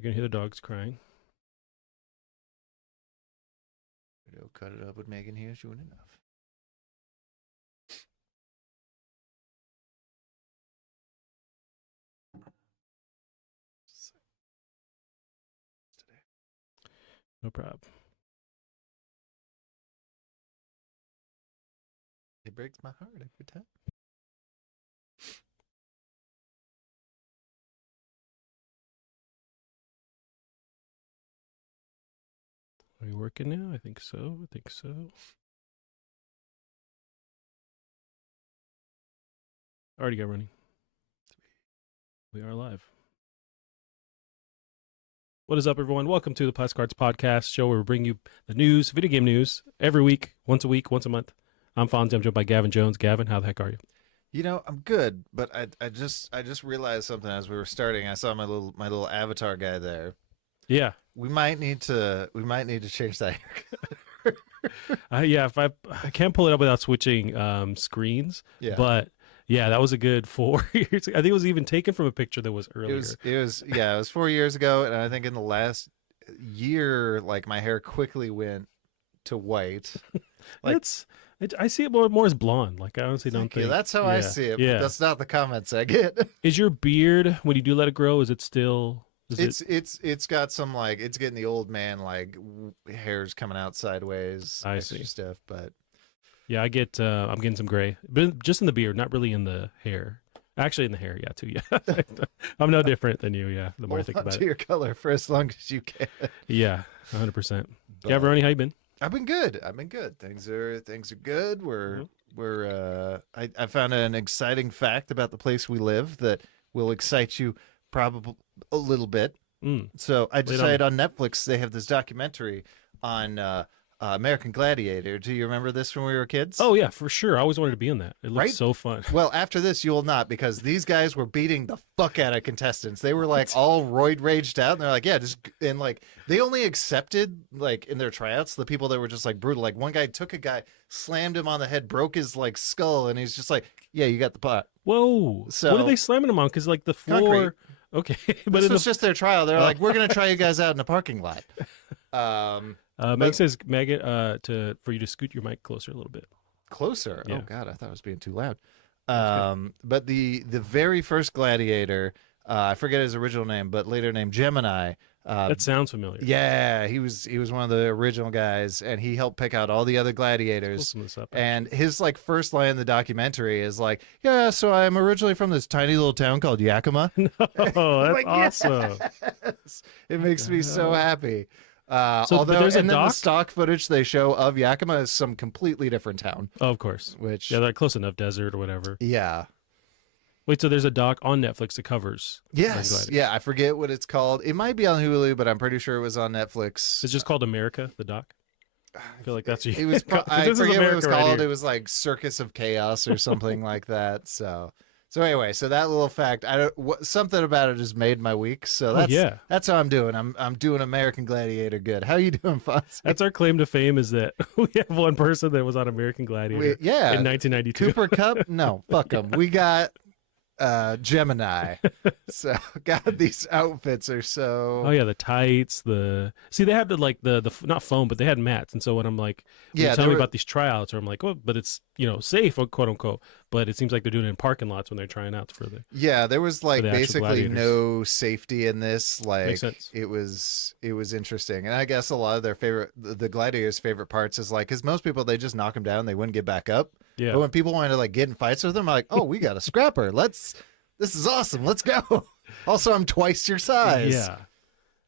You're gonna hear the dogs crying. Cut it up with Megan here soon enough. No problem. It breaks my heart every time. Are you working now? I think so. Already got running. We are live. What is up, everyone? Welcome to the Plastic Cards Podcast show where we bring you the news, video game news, every week, once a month. I'm Fonzie. I'm joined by Gavin Jones. Gavin, how the heck are you? You know, I'm good, but I just realized something as we were starting. I saw my little avatar guy there. Yeah. We might need to change that haircut. Yeah, if I can't pull it up without switching screens. Yeah. But yeah, that was a good 4 years. I think it was even taken from a picture that was earlier. It was 4 years ago, and I think in the last year, like my hair quickly went to white. Like I see it more as blonde. Like I honestly don't think that's how I see it. But that's not the comments I get. Is your beard, when you do let it grow, is it still? It's got some like it's getting the old man like hairs coming out sideways. I see stuff, but yeah, I'm getting some gray, but just in the beard, not really in the hair. Actually, in the hair, yeah, too. Yeah, I'm no different than you. Yeah, the more I think about it. Your color for as long as you can. Yeah, 100%. Yeah, Veroni, how you been? I've been good. Things are good. I found an exciting fact about the place we live that will excite you probably a little bit. So I decided on Netflix they have this documentary on American Gladiator. Do you remember this when we were kids? Oh yeah, for sure. I always wanted to be in that. It looked so fun. Well, after this you will not, because these guys were beating the fuck out of contestants. They were like all roid raged out, and they're like, yeah, and like they only accepted like in their tryouts the people that were just like brutal. Like one guy took a guy, slammed him on the head, broke his like skull, and he's just like, yeah, you got the pot. Whoa. So what are they slamming him on? Because like the floor. Concrete. Okay, but this was just their trial. They're like, we're gonna try you guys out in a parking lot. Meg says, Megan, for you to scoot your mic closer a little bit. Closer? Yeah. Oh God, I thought I was being too loud. But the very first gladiator, I forget his original name, but later named Gemini. That sounds familiar. Yeah, he was one of the original guys, and he helped pick out all the other gladiators. And his like first line in the documentary is like, "Yeah, so I'm originally from this tiny little town called Yakima." No, that's like, awesome. Yes. It makes me so happy. Although there's then the stock footage they show of Yakima is some completely different town. Oh, of course. Which they're close enough, desert or whatever. Yeah. Wait, so there's a doc on Netflix that covers? Yes. Yeah, I forget what it's called. It might be on Hulu, but I'm pretty sure it was on Netflix. It's just called America, the doc. I feel like that's what it was. I forget what it was called. It was like Circus of Chaos or something like that. So anyway, so that little fact, something about it just made my week. So that's how I'm doing. I'm doing American Gladiator good. How you doing, Fonzie? That's our claim to fame, is that we have one person that was on American Gladiator. In 1992. Cooper Cup? No, fuck them. We got Gemini. So God, these outfits are so. Oh yeah, the tights. See, they had the not foam, but they had mats. And so when I'm like, tell me about these tryouts, or I'm like, oh, but it's safe, quote unquote. But it seems like they're doing it in parking lots when they're trying out for the. Yeah, there was like basically no safety in this. Like Makes sense. It was interesting, and I guess a lot of the gladiators' favorite parts is like, because most people they just knock them down, they wouldn't get back up. Yeah. But when people wanted to like get in fights with them, I'm like, oh, we got a scrapper. This is awesome. Let's go. Also, I'm twice your size. Yeah.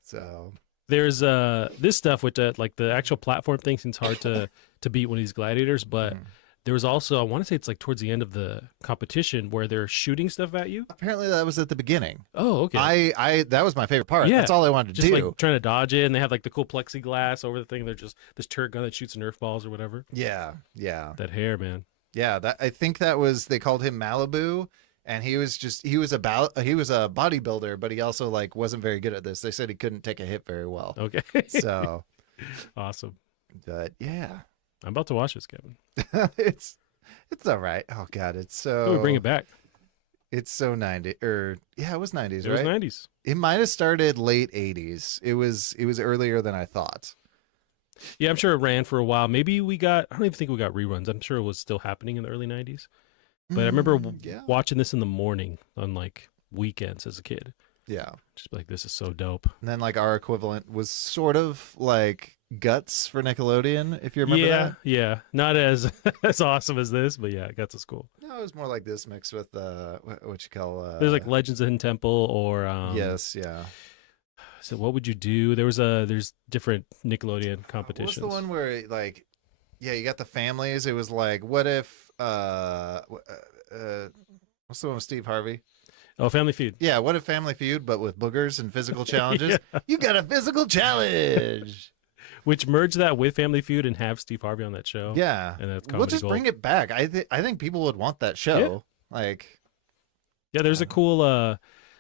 So there's this stuff which like the actual platform thing seems hard to beat one of these gladiators, but there was also, I want to say it's like towards the end of the competition where they're shooting stuff at you. Apparently that was at the beginning. Oh, okay. I that was my favorite part. Yeah. That's all I wanted to just do. Like trying to dodge it, and they have like the cool plexiglass over the thing. They're just this turret gun that shoots Nerf balls or whatever. Yeah. Yeah. That hair, man. Yeah. I think that was, they called him Malibu. And he was a bodybuilder, but he also like wasn't very good at this. They said he couldn't take a hit very well. Okay. So awesome. But yeah. I'm about to watch this, Kevin. It's all right. Oh God, it's so. Oh, we bring it back. It's so 90 or yeah, it was 90s, It was right? 90s. It might have started late 80s. It was earlier than I thought. Yeah, I'm sure it ran for a while. Maybe we got, I don't even think we got reruns. I'm sure it was still happening in the early 90s. But I remember Yeah. watching this in the morning on like weekends as a kid. Yeah. Just be like, this is so dope. And then like our equivalent was sort of like Guts for Nickelodeon, if you remember that. Yeah. Not as as awesome as this, but yeah, Guts is cool. No, it was more like this mixed with what you call There's like Legends of Hidden Temple or yes, yeah. So what would you do? There's different Nickelodeon competitions. What's the one where like yeah, you got the families. It was like what if what's the one with Steve Harvey? Oh, Family Feud. Yeah, what if Family Feud but with boogers and physical challenges? Yeah. You got a physical challenge. Which merge that with Family Feud and have Steve Harvey on that show. Yeah. And that's We'll just gold. bring it back. I think people would want that show. Like Yeah, there's a cool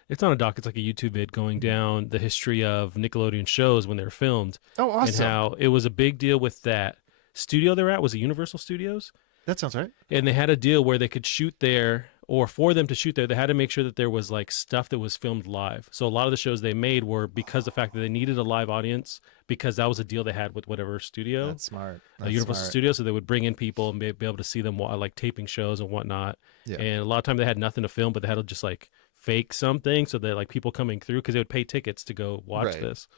it's not a doc, it's like a YouTube vid going down the history of Nickelodeon shows when they were filmed. oh, awesome. And how it was a big deal with that studio they were at. Was it Universal Studios? That sounds right. And they had a deal where they could shoot there, or for them to shoot there, they had to make sure that there was like stuff that was filmed live. So a lot of the shows they made were because of the fact that they needed a live audience, because that was a deal they had with whatever studio. That's smart. That's Universal smart. Studios, so they would bring in people and be able to see them like taping shows and whatnot. Yeah. And a lot of times they had nothing to film, but they had to just like fake something so that like people coming through, because they would pay tickets to go watch Right. this.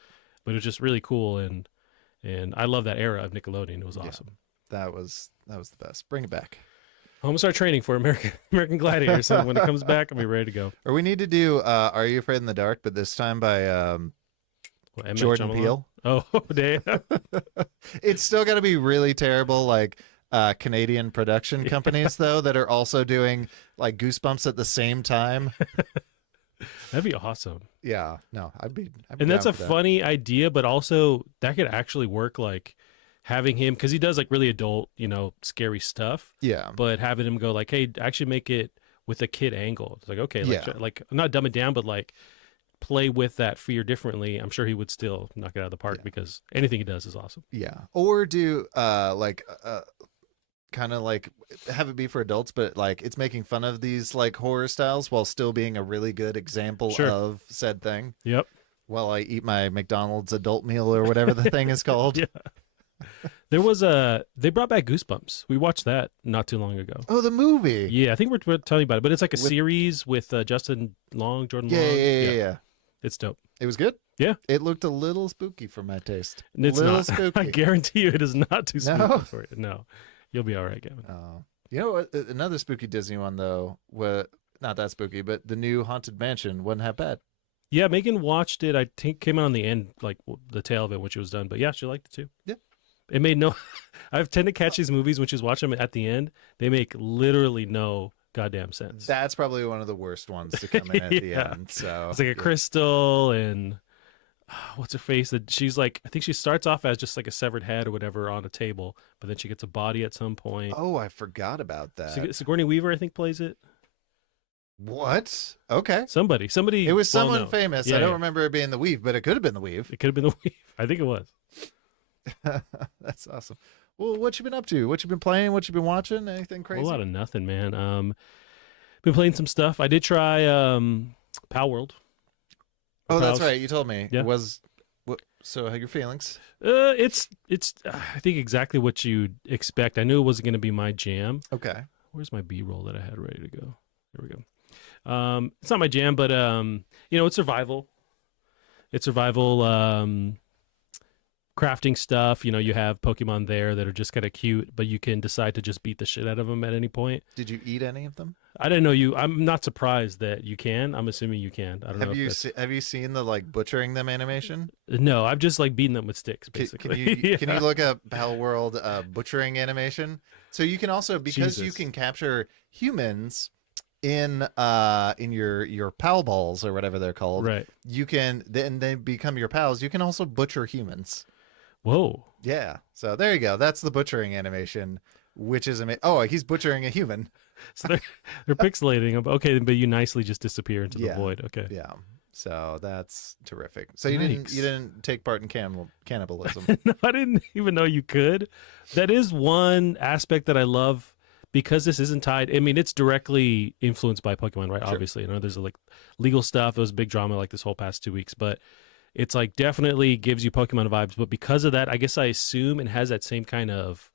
But it was just really cool, and I love that era of Nickelodeon. It was awesome. That was the best. Bring it back. I'm gonna start training for American Gladiator. So when it comes back, I'll be ready to go. Or we need to do Are You Afraid in the Dark, but this time by What, M. Night Jordan Shyamalan? Peele. Oh, damn. It's still got to be really terrible, like Canadian production companies though, that are also doing like Goosebumps at the same time. That'd be awesome. Yeah, no, I'd be And that's down a for that. funny idea, but also that could actually work. Like having him, because he does like really adult, scary stuff. Yeah, But having him go like, hey, actually make it with a kid angle. It's like, okay, like, Yeah. like not dumb it down, but like play with that fear differently. I'm sure he would still knock it out of the park, Yeah. because anything he does is awesome. yeah. Or do kind of like have it be for adults, but like it's making fun of these like horror styles while still being a really good example Sure. of said thing. Yep. While I eat my McDonald's adult meal or whatever the thing is called. Yeah. There was they brought back Goosebumps. We watched that not too long ago. Oh, the movie. Yeah, I think we're telling you about it, but it's like a With- series with Justin Long, Jordan Yeah, Long. yeah. It's dope. It was good. Yeah. It looked a little spooky for my taste. And it's little not. spooky. I guarantee you, it is not too spooky No? for you. No, you'll be all right, Gavin. You know what? Another spooky Disney one though, not that spooky, but the new Haunted Mansion wasn't half bad. Yeah, Megan watched it. I think came out on the end, like the tail of it when she was done. But yeah, she liked it too. Yeah. It made no. I tend to catch these movies when she's watching them at the end. They make literally no goddamn sense. That's probably one of the worst ones to come in at the Yeah. end. So It's like a crystal and what's her face? That she's like, I think she starts off as just like a severed head or whatever on a table, but then she gets a body at some point. Oh, I forgot about that. Sigourney Weaver, I think, plays it. What? Okay. Somebody. It was someone well-known. famous. Yeah, I don't yeah. remember it being the Weave, but it could have been the Weave. It could have been the Weave. I think it was. That's awesome. Well, what you been up to? What you been playing? What you been watching? Anything A crazy? whole lot of nothing, man. Been playing some stuff. I did try Pal World. Oh, that's Pals. right. You told me. Yeah. So how your feelings? It's I think exactly what you'd expect. I knew it wasn't going to be my jam. Okay. Where's my B-roll that I had ready to go? Here we go. It's not my jam, but it's survival. It's survival crafting stuff. You have Pokemon there that are just kind of cute, but you can decide to just beat the shit out of them at any point. Did you eat any of them? I didn't know you. I'm not surprised that you can. I'm assuming you can. I don't know. Have you seen the like butchering them animation? No, I've just like beaten them with sticks, basically. Can you look up Pal World butchering animation? So you can also, because you Jesus. can capture humans in your pal balls or whatever they're called. Right. You can then they become your pals. You can also butcher humans. Whoa. Yeah. So there you go. That's the butchering animation, which is amazing. Oh, he's butchering a human. So they're pixelating them. Okay, but you nicely just disappear into the Yeah. void. Okay. Yeah. So that's terrific. So you Yikes. didn't take part in cannibalism. No, I didn't even know you could. That is one aspect that I love because this isn't tied. I mean, it's directly influenced by Pokemon, right? Sure. Obviously, there's like legal stuff. It was big drama like this whole past 2 weeks, but it's like definitely gives you Pokemon vibes. But because of that, I guess I assume it has that same kind of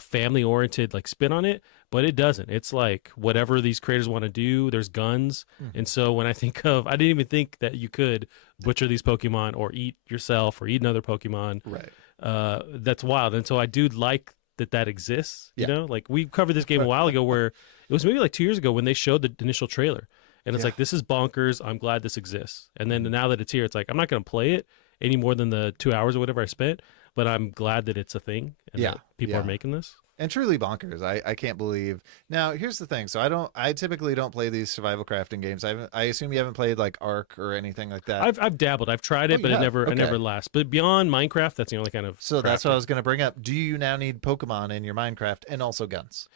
family oriented like spin on it, but it doesn't. It's like whatever these creators want to do. There's guns, and so when I think of, I didn't even think that you could butcher these Pokemon or eat yourself or eat another Pokemon. Right. That's wild, and so I do like that exists. You Yeah. know, like we covered this game a while ago, where it was maybe like 2 years ago when they showed the initial trailer, and it's Yeah. like, this is bonkers. I'm glad this exists. And then now that it's here, it's like I'm not going to play it any more than the 2 hours or whatever I spent, but I'm glad that it's a thing and Yeah. that people are making this. And truly bonkers. I can't believe. Now, here's the thing. So I typically don't play these survival crafting games. I assume you haven't played like Ark or anything like that. I've dabbled. I've tried it, Oh, but you it have? never Okay. lasts. But beyond Minecraft, that's the only kind of So that's crafting. what I was going to bring up. Do you now need Pokemon in your Minecraft and also guns?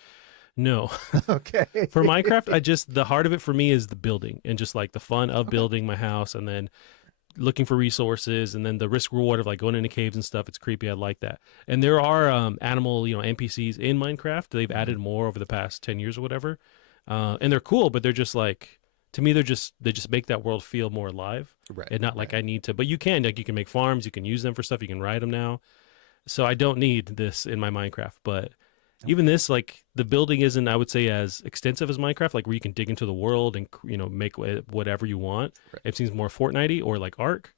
No. Okay. For Minecraft, the heart of it for me is the building and just like the fun of building my house and then looking for resources and then the risk reward of like going into caves and stuff. It's creepy. I like that. And there are animal, NPCs in Minecraft. They've added more over the past 10 years or whatever. And they're cool, but they're just like, to me, they just make that world feel more alive. Right. And not like I need to, but you can make farms, you can use them for stuff, you can ride them now. So I don't need this in my Minecraft, but even this, like the building isn't, I would say, as extensive as Minecraft, like where you can dig into the world and make whatever you want. Right. It seems more Fortnite-y or like Ark,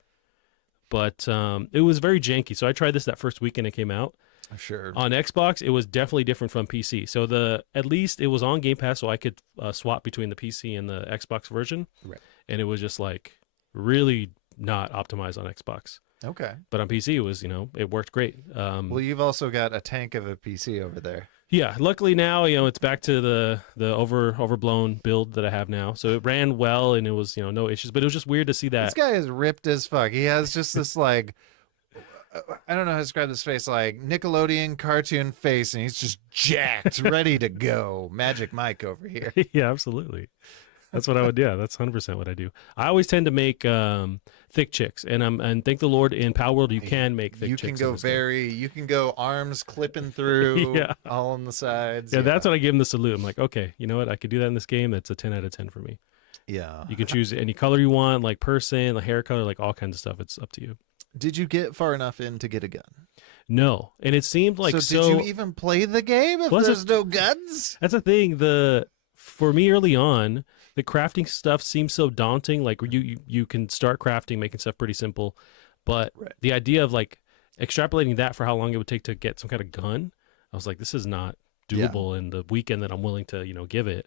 but it was very janky. So I tried this that first weekend it came out. Sure. On Xbox, it was definitely different from PC. So at least it was on Game Pass, so I could swap between the PC and the Xbox version. Right. And it was just like really not optimized on Xbox. Okay. But on PC, it was, it worked great. Well, you've also got a tank of a PC over there. Yeah, luckily now, it's back to the overblown build that I have now. So it ran well and it was, no issues. But it was just weird to see that. This guy is ripped as fuck. He has just this like, I don't know how to describe this face, like Nickelodeon cartoon face, and he's just jacked, ready to go. Magic Mike over here. Yeah, absolutely. That's what I would do. Yeah, that's 100% what I do. I always tend to make thick chicks, and thank the Lord in Power World you can make thick chicks. You can go arms clipping through, Yeah. all on the sides. Yeah, that's when I give him the salute. I'm like, okay, you know what? I could do that in this game. That's a 10 out of 10 for me. Yeah. You can choose any color you want, like person, the hair color, like all kinds of stuff. It's up to you. Did you get far enough in to get a gun? No, and it seemed like so. Did you even play the game if there's no guns? That's the thing. For me early on, the crafting stuff seems so daunting. Like you can start crafting, making stuff pretty simple, but Right. the idea of like extrapolating that for how long it would take to get some kind of gun, I was like, this is not doable in the weekend that I'm willing to give it.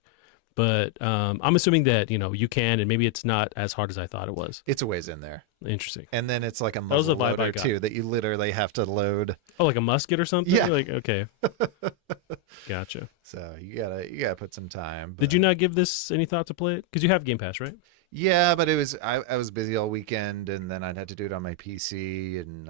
But I'm assuming that you can, and maybe it's not as hard as I thought it was. It's a ways in there. Interesting. And then it's like a was the muzzle vibe I loader got. too that you literally have to load. Oh, like a musket or something? Yeah. Like, okay. Gotcha. So you gotta put some time. Did you not give this any thought to play it? Because you have Game Pass, right? Yeah, but I was busy all weekend, and then I'd have to do it on my PC, and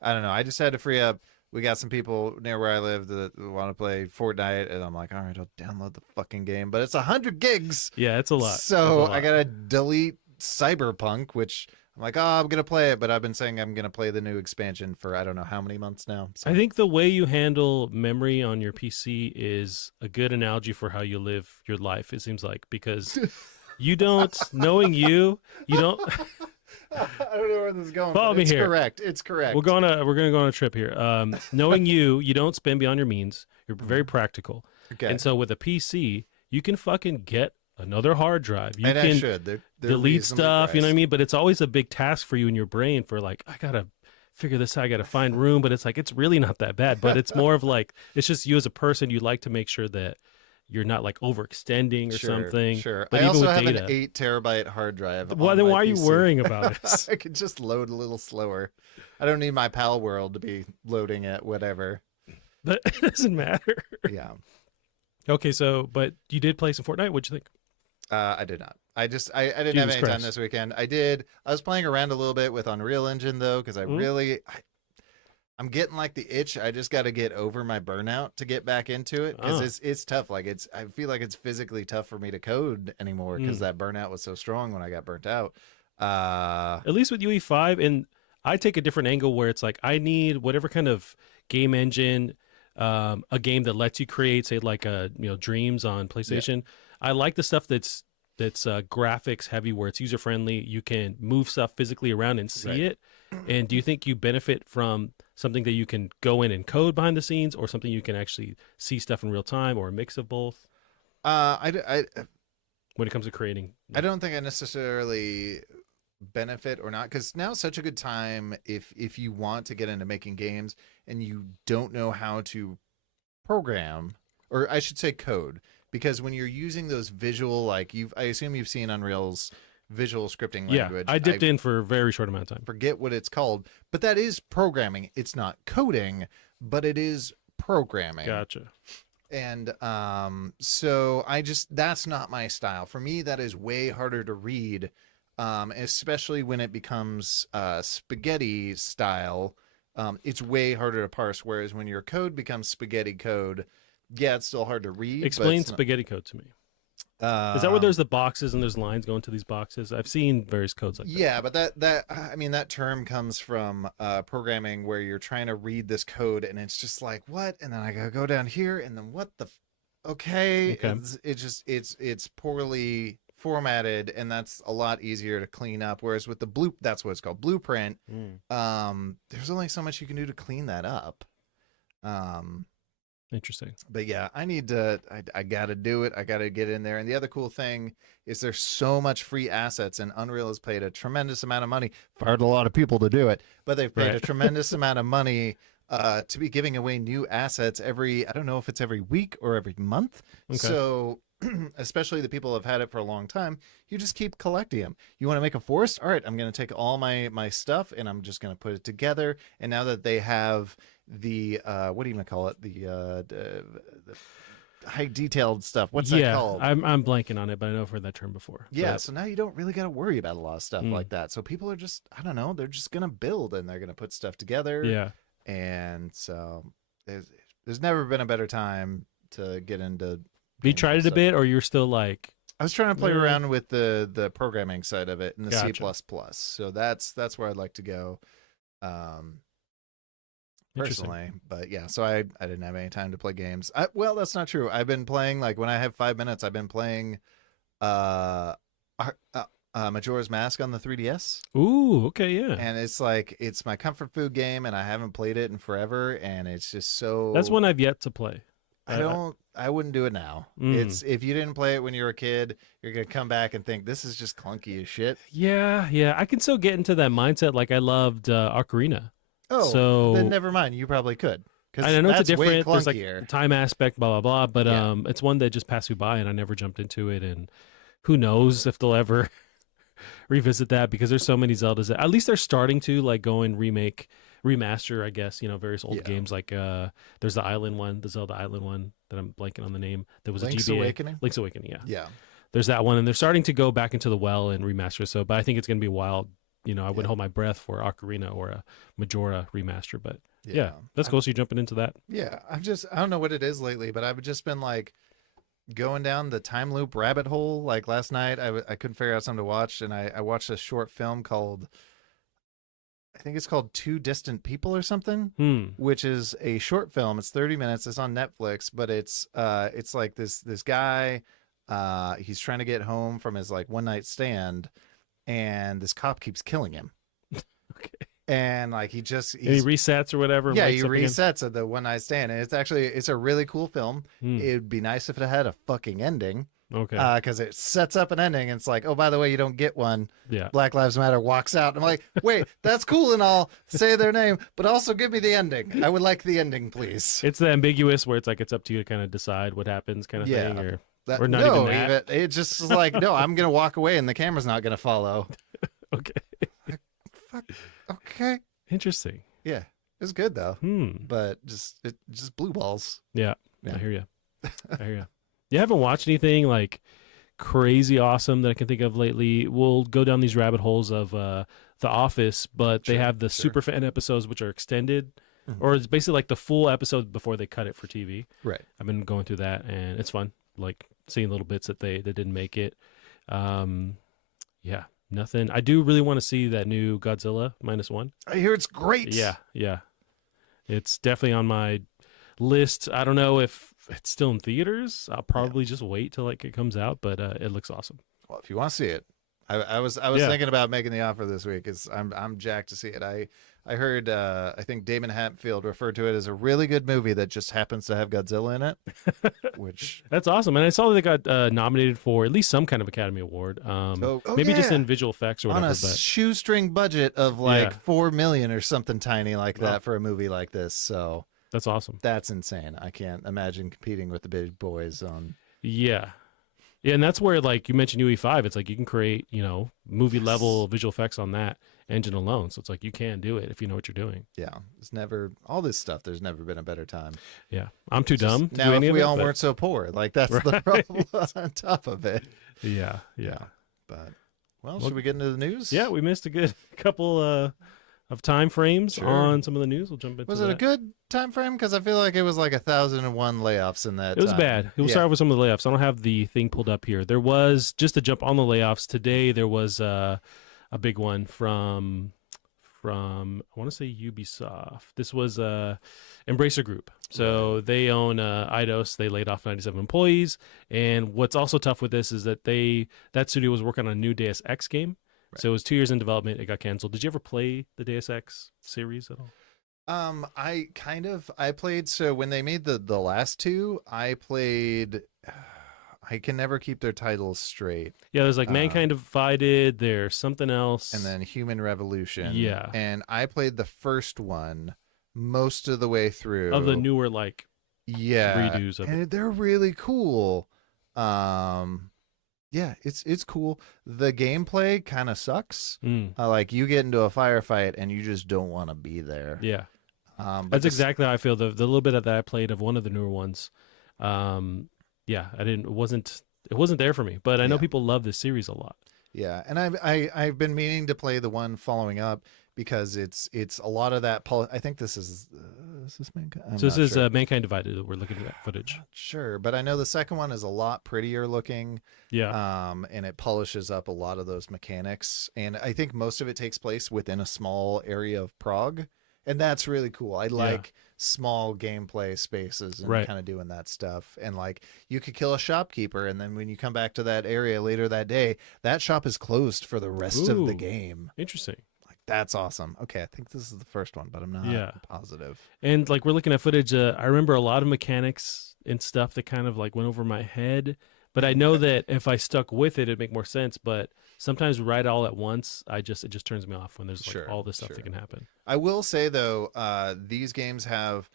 I don't know. I just had to free up. We got some people near where I live that want to play Fortnite, and I'm like, all right, I'll download the fucking game, but it's 100 gigs. Yeah, it's a lot. So That's a lot. I gotta delete Cyberpunk, which I'm like, oh, I'm gonna play it, but I've been saying I'm gonna play the new expansion for I don't know how many months now. So. I think the way you handle memory on your PC is a good analogy for how you live your life, it seems like, because you don't, knowing you don't. I don't know where this is going. Follow but me it's here. correct. It's correct. We're gonna go on a trip here. Knowing you don't spend beyond your means. You're very practical, Okay. and so with a PC, you can fucking get another hard drive. You and can I should. They're delete reasonably stuff. You know what I priced. mean? But it's always a big task for you in your brain. For like, I gotta figure this out. I gotta find room. But it's like it's really not that bad. But it's more of like it's just you as a person. You like to make sure that you're not like overextending or something. Sure. But I even also with have data, an 8 terabyte hard drive. well, on then my why are you PC. worrying about this? I could just load a little slower. I don't need my Pal World to be loading at whatever. But it doesn't matter. Yeah. Okay, so but you did play some Fortnite. What'd you think? I did not. I didn't have Jesus any time Christ. this weekend. I was playing around a little bit with Unreal Engine though, because I'm getting like the itch. I just got to get over my burnout to get back into it because it's tough. Like I feel like it's physically tough for me to code anymore because that burnout was so strong when I got burnt out. At least with UE5, and I take a different angle where it's like I need whatever kind of game engine a game that lets you create, say, like Dreams on PlayStation. I like the stuff that's graphics heavy, where it's user friendly. You can move stuff physically around and see it. And do you think you benefit from something that you can go in and code behind the scenes, or something you can actually see stuff in real time, or a mix of both? When it comes to creating, I don't think I necessarily benefit or not, because now is such a good time if you want to get into making games and you don't know how to program, or I should say code, because when you're using those visual, like I assume you've seen Unreal's visual scripting language. I dipped in for a very short amount of time. Forget what it's called, but that is programming. It's not coding, but it is programming. Gotcha. And so that's not my style. For me, that is way harder to read, especially when it becomes spaghetti style. It's way harder to parse, whereas when your code becomes spaghetti code, it's still hard to read. Explain spaghetti code to me. Is that where there's the boxes and there's lines going to these boxes? I've seen various codes like that. Yeah, but that term comes from programming, where you're trying to read this code and it's just like, what? And then I gotta go down here and then what the okay. It's poorly formatted, and that's a lot easier to clean up. Whereas with that's what it's called, blueprint. There's only so much you can do to clean that up. Interesting. But yeah, I got to do it. I got to get in there. And the other cool thing is there's so much free assets, and Unreal has paid a tremendous amount of money, fired a lot of people to do it, but they've paid a tremendous amount of money to be giving away new assets I don't know if it's every week or every month. Okay. So especially the people who have had it for a long time, you just keep collecting them. You want to make a forest? All right, I'm going to take all my stuff and I'm just going to put it together. And now that they have the what do you call it, the high detailed stuff, what's that called? I'm blanking on it, but I know I've heard that term before. So now you don't really got to worry about a lot of stuff like that. So people are just, I don't know, they're just going to build and they're going to put stuff together. And so there's never been a better time to get into. You tried it a bit, or you're still like? I was trying to play around with the programming side of it and the C++. So that's where I'd like to go. Personally, but yeah, so I didn't have any time to play games. Well, that's not true. I've been playing, like, when I have 5 minutes, I've been playing Majora's Mask on the 3DS. Ooh, okay, yeah. And it's my comfort food game, and I haven't played it in forever, and it's just so. That's one I've yet to play. I wouldn't do it now. It's, if you didn't play it when you were a kid, you're gonna come back and think this is just clunky as shit. Yeah. I can still get into that mindset. Like, I loved Ocarina. Oh, so then never mind. You probably could. I know it's a different. There's like a time aspect, blah blah blah. But it's one that just passed me by, and I never jumped into it. And who knows if they'll ever revisit that, because there's so many Zeldas. At least they're starting to like go and remaster, I guess, various old games. Like there's the Island one, the Zelda Island one that I'm blanking on the name. That was Link's a GBA. Awakening. Link's Awakening, yeah. Yeah. There's that one, and they're starting to go back into the well and remaster. So, but I think it's gonna be wild. I wouldn't hold my breath for Ocarina or a Majora remaster, but yeah, that's cool. So you're jumping into that. Yeah, I don't know what it is lately, but I've just been like going down the time loop rabbit hole. Like last night, I couldn't figure out something to watch, and I watched a short film called, I think it's called Two Distant People or something, which is a short film. It's 30 minutes. It's on Netflix, but it's like this guy, he's trying to get home from his like one night stand, and this cop keeps killing him. Okay. And like he resets or whatever. Yeah, he resets at the one night stand, and it's a really cool film. It'd be nice if it had a fucking ending. Okay. Because it sets up an ending, and it's like, oh, by the way, you don't get one. Yeah. Black Lives Matter walks out. And I'm like, wait, that's cool and all. Say their name, but also give me the ending. I would like the ending, please. It's the ambiguous where it's like it's up to you to kind of decide what happens, kind of thing, or not no, even that. It just is like, no, I'm gonna walk away, and the camera's not gonna follow. Okay. Like, fuck. Okay. Interesting. Yeah, it was good though. But it just blue balls. Yeah. I hear you. You haven't watched anything like crazy awesome that I can think of lately? We'll go down these rabbit holes of The Office, but they have the super fan episodes, which are extended, or it's basically like the full episode before they cut it for TV. Right. I've been going through that, and it's fun. Like seeing little bits that they didn't make it. Yeah. Nothing. I do really want to see that new Godzilla -1. I hear it's great. Yeah. It's definitely on my list. I don't know if it's still in theaters. I'll probably just wait till like it comes out, but it looks awesome. Well, if you want to see it, I was Yeah. thinking about making the offer this week. It's I'm jacked to see it. I heard I think Damon Hatfield referred to it as a really good movie that just happens to have Godzilla in it, which That's awesome. And I saw that they got nominated for at least some kind of Academy Award. Maybe just in visual effects or on whatever. a But shoestring budget of like Yeah. 4 million or something tiny like Wow. that for a movie like this. So that's awesome. that's insane. I can't imagine competing with the big boys on. Yeah. Yeah, and that's where like you mentioned UE5, it's like you can create, movie level visual effects on that engine alone. So it's like you can do it if you know what you're doing. Yeah, it's never all this stuff. There's never been a better time. Yeah. I'm too dumb to Now, do if any of we it, all but- weren't so poor, like that's the problem on top of it. Yeah. Yeah. But should we get into the news? Yeah, we missed a good couple of time frames Sure. on some of the news. We'll jump into Was it a good time frame? Because I feel like it was like 1,001 layoffs in that. It was time. bad. We'll start with some of the layoffs. I don't have the thing pulled up here. There was, just to jump on the layoffs, today there was a big one from I want to say Ubisoft. This was Embracer Group. So they own Eidos. They laid off 97 employees. And what's also tough with this is that that studio was working on a new Deus Ex game. Right. So it was 2 years in development. It got canceled. Did you ever play the Deus Ex series at all? I played. So when they made the last two, I played. I can never keep their titles straight. Yeah, there's like Mankind Divided. There's something else. And then Human Revolution. Yeah. And I played the first one most of the way through. of the newer like redos of it. and they're really cool. Yeah, it's cool. The gameplay kind of sucks. Like you get into a firefight and you just don't want to be there. Yeah. But That's exactly how I feel. The little bit that I played of one of the newer ones, yeah, it wasn't there for me. But I know Yeah. people love this series a lot. Yeah, and I've been meaning to play the one following up because it's a lot of that. I think this is Mankind. I'm So this not is sure. Mankind Divided. That we're looking at that footage. Not sure, but I know the second one is a lot prettier looking. Yeah, And it polishes up a lot of those mechanics, and I think most of it takes place within a small area of Prague, and that's really cool. I like small gameplay spaces and Right. kind of doing that stuff. And like you could kill a shopkeeper, and then when you come back to that area later that day, that shop is closed for the rest of the Ooh. game. interesting. Like that's awesome. Okay, I think this is the first one, but I'm not positive. And like we're looking at footage. I remember a lot of mechanics and stuff that kind of like went over my head. But I know that if I stuck with it, it'd make more sense. But sometimes right all at once, it just turns me off when there's like all this stuff that can happen. I will say though, these games have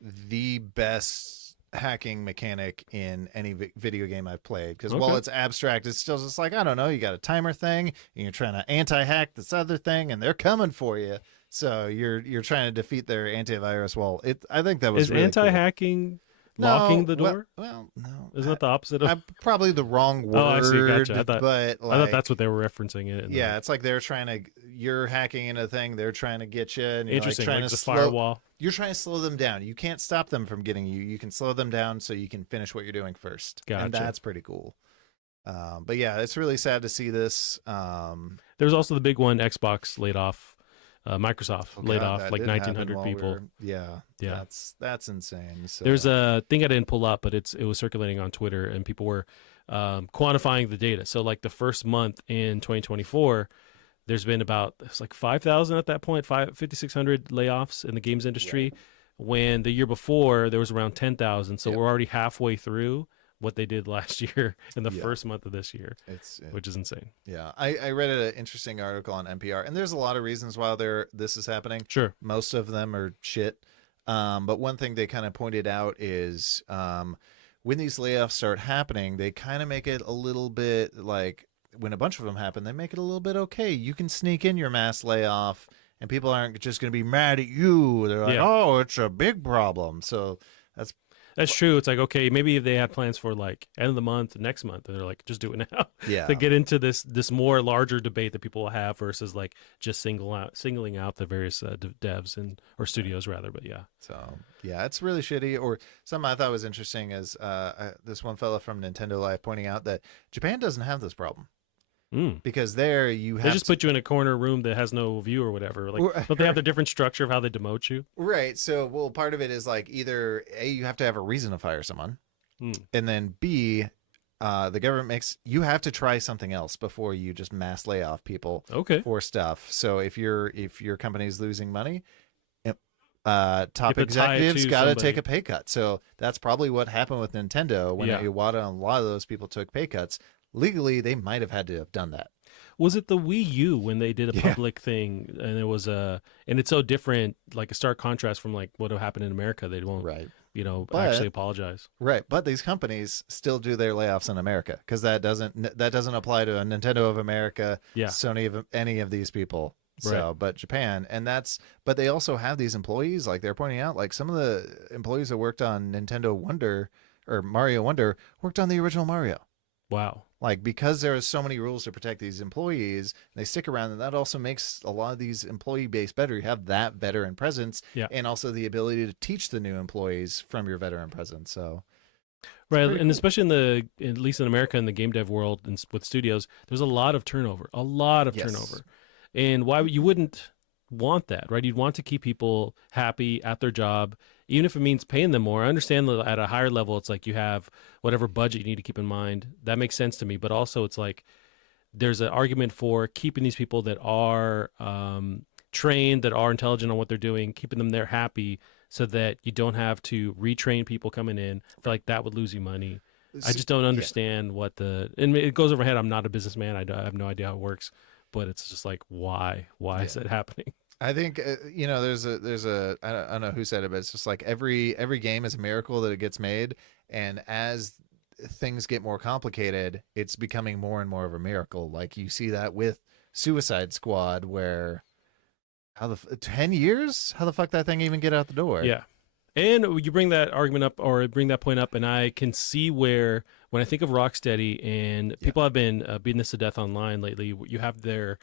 the best hacking mechanic in any video game I've played. Because while it's abstract, it's still just like, I don't know, you got a timer thing, and you're trying to anti-hack this other thing, and they're coming for you. So you're trying to defeat their antivirus wall. I think that was Is really anti-hacking locking the door? Well, no. Isn't that the opposite of? I'm probably the wrong word. Oh, I see. Gotcha. But like, I thought that's what they were referencing it. yeah, it's like you're hacking into a thing, they're trying to get you, and you're Interesting. like trying Like to the firewall. You're trying to slow them down. You can't stop them from getting you. You can slow them down so you can finish what you're doing first. Gotcha. And that's pretty cool. But yeah, it's really sad to see this. There's also the big one. Xbox laid off. Microsoft laid off that like did happen 1,900 while people. Yeah. Yeah. That's insane. So. There's a thing I didn't pull up, but it was circulating on Twitter, and people were quantifying the data. So like the first month in 2024, there's been it's like 5,000 at that point, 5,600 layoffs in the games industry. When the year before there was around 10,000. So we're already halfway through what they did last year in the first month of this year, which is insane. Yeah, I read an interesting article on NPR, and there's a lot of reasons why this is happening. Sure. Most of them are shit. But one thing they kind of pointed out is when these layoffs start happening, they kind of make it a little bit like when a bunch of them happen, they make it a little bit okay. You can sneak in your mass layoff, and people aren't just going to be mad at you. They're like, oh, it's a big problem. So that's true. It's like, okay, maybe if they had plans for like end of the month, next month, and they're like, just do it now. Yeah. To get into this more larger debate that people will have versus like just singling out the various devs or studios rather. But yeah. So yeah, it's really shitty. Or something I thought was interesting is this one fella from Nintendo Life pointing out that Japan doesn't have this problem. because there you They have just put you in a corner room that has no view or whatever. Like, don't they have the different structure of how they demote you? Right. So, well, part of it is like either A, you have to have a reason to fire someone, and then B, the government makes you have to try something else before you just mass lay off people for stuff. So if your company's losing money, top executives got to take a pay cut. So that's probably what happened with Nintendo when Iwata and a lot of those people took pay cuts. Legally, they might have had to have done that. Was it the Wii U when they did a public thing, and it was and it's so different, like a stark contrast from like what happened in America. They won't, actually apologize. Right, but these companies still do their layoffs in America because that doesn't apply to a Nintendo of America, Sony of any of these people. So, but Japan, but they also have these employees, like they're pointing out, like some of the employees that worked on Nintendo Wonder or Mario Wonder worked on the original Mario. Wow. Like, because there are so many rules to protect these employees, they stick around, and that also makes a lot of these employee base better. You have that veteran presence, and also the ability to teach the new employees from your veteran presence. So, right, and cool. Especially at least in America, in the game dev world, and with studios, there's a lot of turnover, and why you wouldn't want that, right? You'd want to keep people happy at their job, even if it means paying them more. I understand that at a higher level, it's like you have whatever budget you need to keep in mind. That makes sense to me. But also it's like there's an argument for keeping these people that are trained, that are intelligent on what they're doing, keeping them there happy so that you don't have to retrain people coming in. I feel like that would lose you money. I just don't understand and it goes over my head. I'm not a businessman. I have no idea how it works. But it's just like, why is it happening? I think there's a I don't know who said it, but it's just like every game is a miracle that it gets made, and as things get more complicated, it's becoming more and more of a miracle. Like you see that with Suicide Squad, where 10 years? How the fuck that thing even get out the door? Yeah. And you bring that argument up or bring that point up, and I can see where, when I think of Rocksteady, and people have been beating this to death online lately, you have their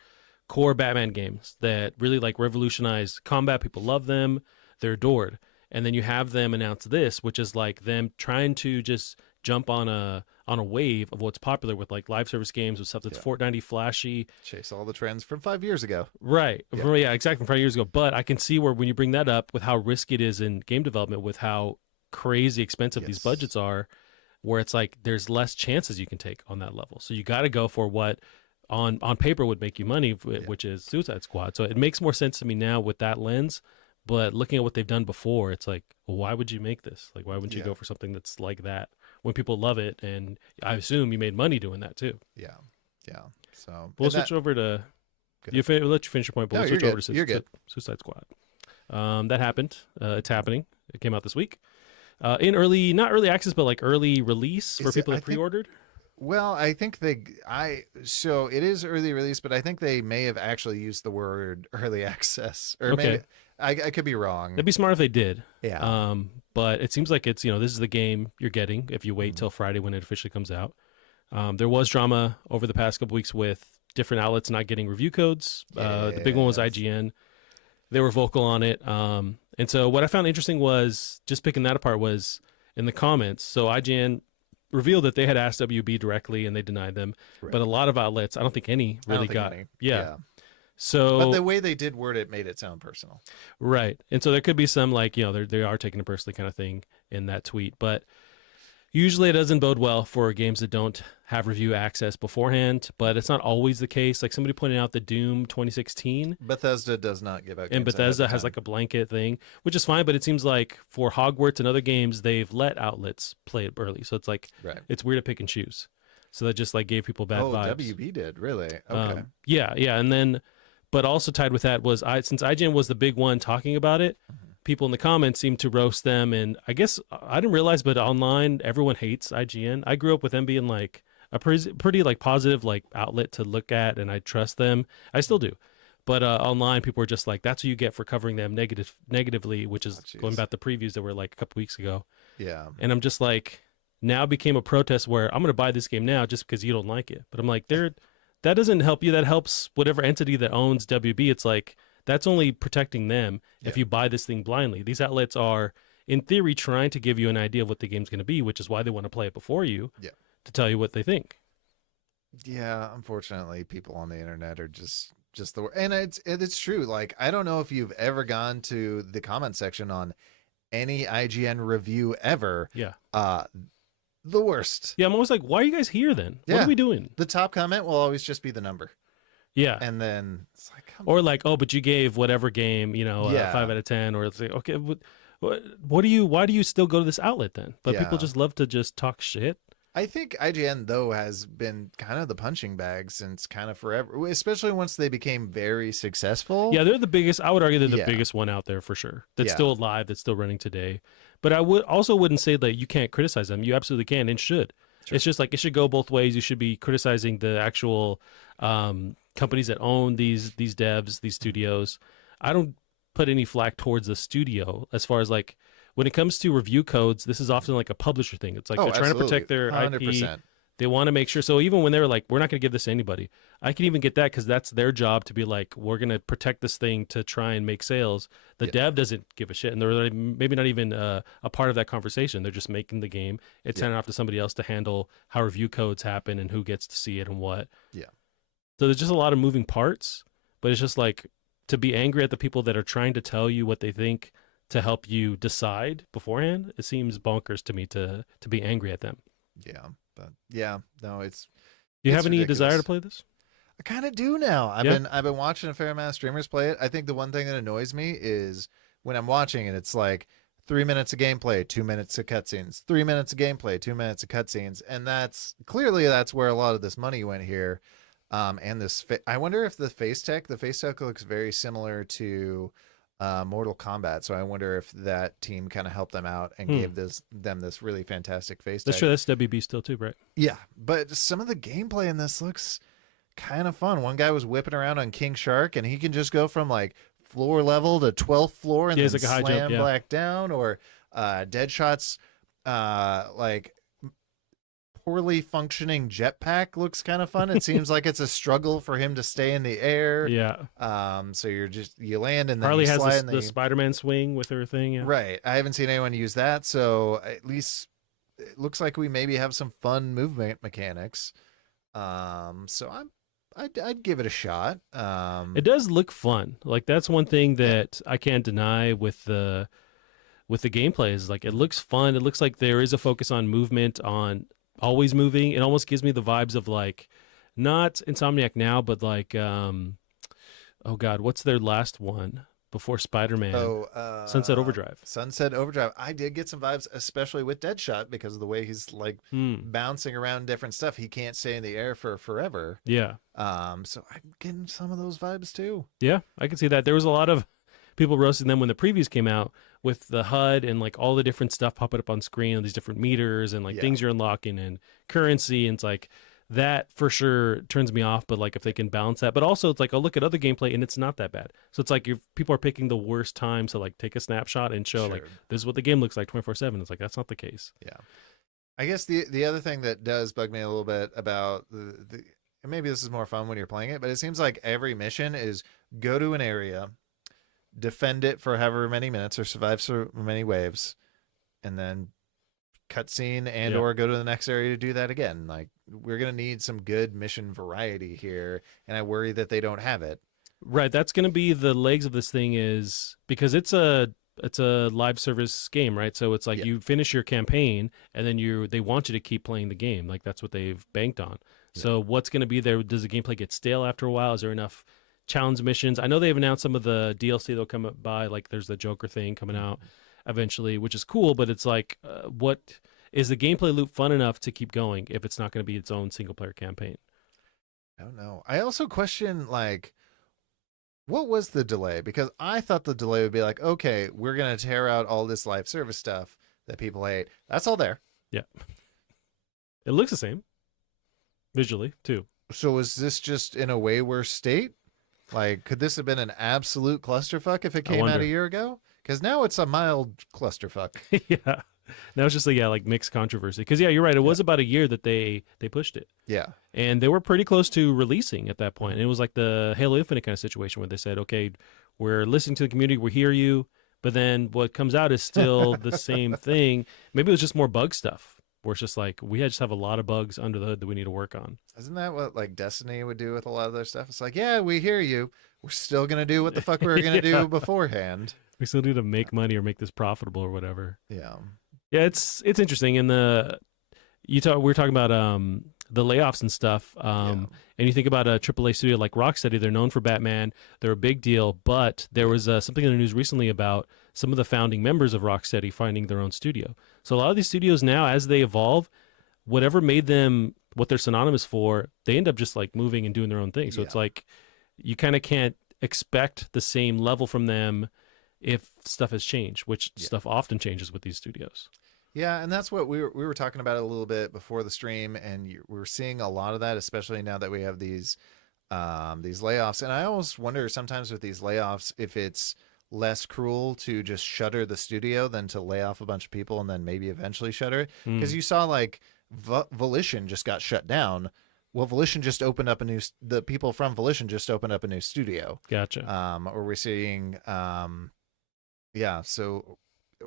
core Batman games that really like revolutionize combat. People love them. They're adored. And then you have them announce this, which is like them trying to just jump on a wave of what's popular with like live service games, with stuff that's Fortnite-y, flashy. Chase all the trends from 5 years ago. Right. Yeah, exactly, from 5 years ago. But I can see where when you bring that up with how risky it is in game development, with how crazy expensive these budgets are, where it's like there's less chances you can take on that level. So you got to go for what on paper would make you money, which is Suicide Squad. So it makes more sense to me now with that lens. But looking at what they've done before, it's like, well, why would you make this? Like, why wouldn't you go for something that's like that when people love it? And I assume you made money doing that too. Yeah. So we'll switch over to. We'll let you finish your point, but we'll switch over to Suicide Squad. That happened. It's happening. It came out this week. In not early access, but like early release for people that pre-ordered. Well, I think so it is early release, but I think they may have actually used the word early access, or maybe I could be wrong. It'd be smart if they did. Yeah. But it seems like it's, this is the game you're getting if you wait till Friday when it officially comes out. There was drama over the past couple weeks with different outlets not getting review codes. The big one was IGN. They were vocal on it. And so what I found interesting was, just picking that apart, was in the comments. So IGN revealed that they had asked WB directly and they denied them. Right. But a lot of outlets, I don't think any really got. Yeah. So, but the way they did word it made it sound personal. Right. And so there could be some like, they are taking it personally kind of thing in that tweet. But usually it doesn't bode well for games that don't have review access beforehand, but it's not always the case. Like somebody pointed out the Doom 2016. Bethesda does not give out games. And Bethesda has like a blanket thing, which is fine, but it seems like for Hogwarts and other games, they've let outlets play it early. So it's like, it's weird to pick and choose. So that just like gave people bad vibes. Oh, WB did, really? Okay. Yeah. And then, but also tied with that was, since IGN was the big one talking about it, people in the comments seem to roast them. And I guess I didn't realize, but online, everyone hates IGN. I grew up with them being like a pretty like positive like outlet to look at, and I trust them. I still do. But online, people are just like, that's what you get for covering them negatively, which is going back to previews that were like a couple weeks ago. Yeah. And I'm just like, now became a protest where I'm going to buy this game now just because you don't like it. But I'm like, that doesn't help you. That helps whatever entity that owns WB. It's like, that's only protecting them if you buy this thing blindly. These outlets are, in theory, trying to give you an idea of what the game's going to be, which is why they want to play it before you to tell you what they think. Yeah, unfortunately, people on the internet are just the worst. And it's true. Like, I don't know if you've ever gone to the comment section on any IGN review ever. Yeah. The worst. Yeah, I'm always like, why are you guys here then? What Yeah. are we doing? The top comment will always just be the number. Yeah. And then it's like, or like, oh, but you gave whatever game, Yeah. 5 out of 10, or it's like, okay, what do you, why do you still go to this outlet then? But people Yeah. just love to just talk shit. I think IGN though has been kind of the punching bag since kind of forever, especially once they became very successful. Yeah, they're the biggest. I would argue they're the Yeah. biggest one out there for sure. That's Yeah. still alive. That's still running today. But I would also wouldn't say that you can't criticize them. You absolutely can and should. Sure. It's just like it should go both ways. You should be criticizing the actual companies that own these devs, these studios. I don't put any flack towards the studio as far as like when it comes to review codes. This is often like a publisher thing. It's like they're trying to protect their 100%. IP. They want to make sure. So even when they were like, we're not going to give this to anybody, I can even get that because that's their job to be like, we're going to protect this thing to try and make sales. The dev doesn't give a shit. And they're maybe not even a part of that conversation. They're just making the game. It's handing off to somebody else to handle how review codes happen and who gets to see it and what. Yeah. So there's just a lot of moving parts, but it's just like to be angry at the people that are trying to tell you what they think to help you decide beforehand. It seems bonkers to me to be angry at them. Yeah. But yeah, no, it's. Do you it's have any ridiculous. desire to play this? I kind of do now. I've been watching a fair amount of streamers play it. I think the one thing that annoys me is when I'm watching it, it's like 3 minutes of gameplay, 2 minutes of cutscenes, 3 minutes of gameplay, 2 minutes of cutscenes, and that's where a lot of this money went here. And this, I wonder if the face tech looks very similar to Mortal Kombat. So I wonder if that team kind of helped them out and gave them this really fantastic face tech. That's true. That's WB still too, right? Yeah, but some of the gameplay in this looks kind of fun. One guy was whipping around on King Shark, and he can just go from like floor level to 12th floor and then like a high slam jump, back down. Or Deadshot's like poorly functioning jetpack looks kind of fun. It seems like it's a struggle for him to stay in the air. Yeah. So you land and then Harley you has slide the Spider-Man swing with her thing. Yeah. Right. I haven't seen anyone use that, so at least it looks like we maybe have some fun movement mechanics. So I'd give it a shot. It does look fun. Like that's one thing that I can't deny with the gameplay is like it looks fun. It looks like there is a focus on movement, on always moving. It almost gives me the vibes of like not Insomniac now, but like oh god, what's their last one before Spider-Man? Sunset Overdrive. Sunset Overdrive. I did get some vibes, especially with Deadshot, because of the way he's like bouncing around different stuff. He can't stay in the air for forever. Yeah. So I'm getting some of those vibes too. Yeah, I can see that. There was a lot of people roasting them when the previews came out with the HUD and like all the different stuff popping up on screen and these different meters and like things you're unlocking and currency. And it's like that for sure turns me off. But like if they can balance that, but also it's like, I'll look at other gameplay and it's not that bad. So it's like if people are picking the worst time to like take a snapshot and show like this is what the game looks like 24/7. It's like, that's not the case. Yeah. I guess the other thing that does bug me a little bit about the maybe this is more fun when you're playing it, but it seems like every mission is go to an area, defend it for however many minutes or survive so many waves, and then cutscene and or go to the next area to do that again. Like we're gonna need some good mission variety here, and I worry that they don't have it. Right, that's gonna be the legs of this thing, is because it's a live service game, right? So it's like you finish your campaign and then they want you to keep playing the game. Like that's what they've banked on. So what's going to be there? Does the gameplay get stale after a while? Is there enough challenge missions? I know they've announced some of the DLC that'll come up by, like there's the Joker thing coming out eventually, which is cool, but it's like, what is the gameplay loop fun enough to keep going if it's not going to be its own single player campaign? I don't know. I also question like, what was the delay? Because I thought the delay would be like, okay, we're going to tear out all this live service stuff that people hate. That's all there. Yeah. It looks the same visually too. So is this just in a way worse state? Like, could this have been an absolute clusterfuck if it came out a year ago? Because now it's a mild clusterfuck. Yeah. Now it's just like mixed controversy. Because you're right. It was about a year that they pushed it. Yeah. And they were pretty close to releasing at that point. And it was like the Halo Infinite kind of situation where they said, okay, we're listening to the community, we hear you, but then what comes out is still the same thing. Maybe it was just more bug stuff. where it's just like we just have a lot of bugs under the hood that we need to work on. Isn't that what like Destiny would do with a lot of their stuff? It's like, yeah, we hear you. We're still gonna do what the fuck we were gonna do beforehand. We still need to make money or make this profitable or whatever. Yeah. Yeah, it's interesting. And we were talking about the layoffs and stuff. And you think about a AAA studio like Rocksteady, they're known for Batman. They're a big deal, but there was something in the news recently about some of the founding members of Rocksteady finding their own studio. So a lot of these studios now, as they evolve, whatever made them what they're synonymous for, they end up just like moving and doing their own thing. So it's like you kind of can't expect the same level from them if stuff has changed, which stuff often changes with these studios. Yeah, and that's what we were talking about a little bit before the stream, and we were seeing a lot of that, especially now that we have these layoffs. And I almost wonder sometimes with these layoffs if it's less cruel to just shutter the studio than to lay off a bunch of people and then maybe eventually shutter it. Because you saw like Volition just got shut down. Well, Volition just opened up the people from Volition just opened up a new studio. Gotcha. Or we're seeing,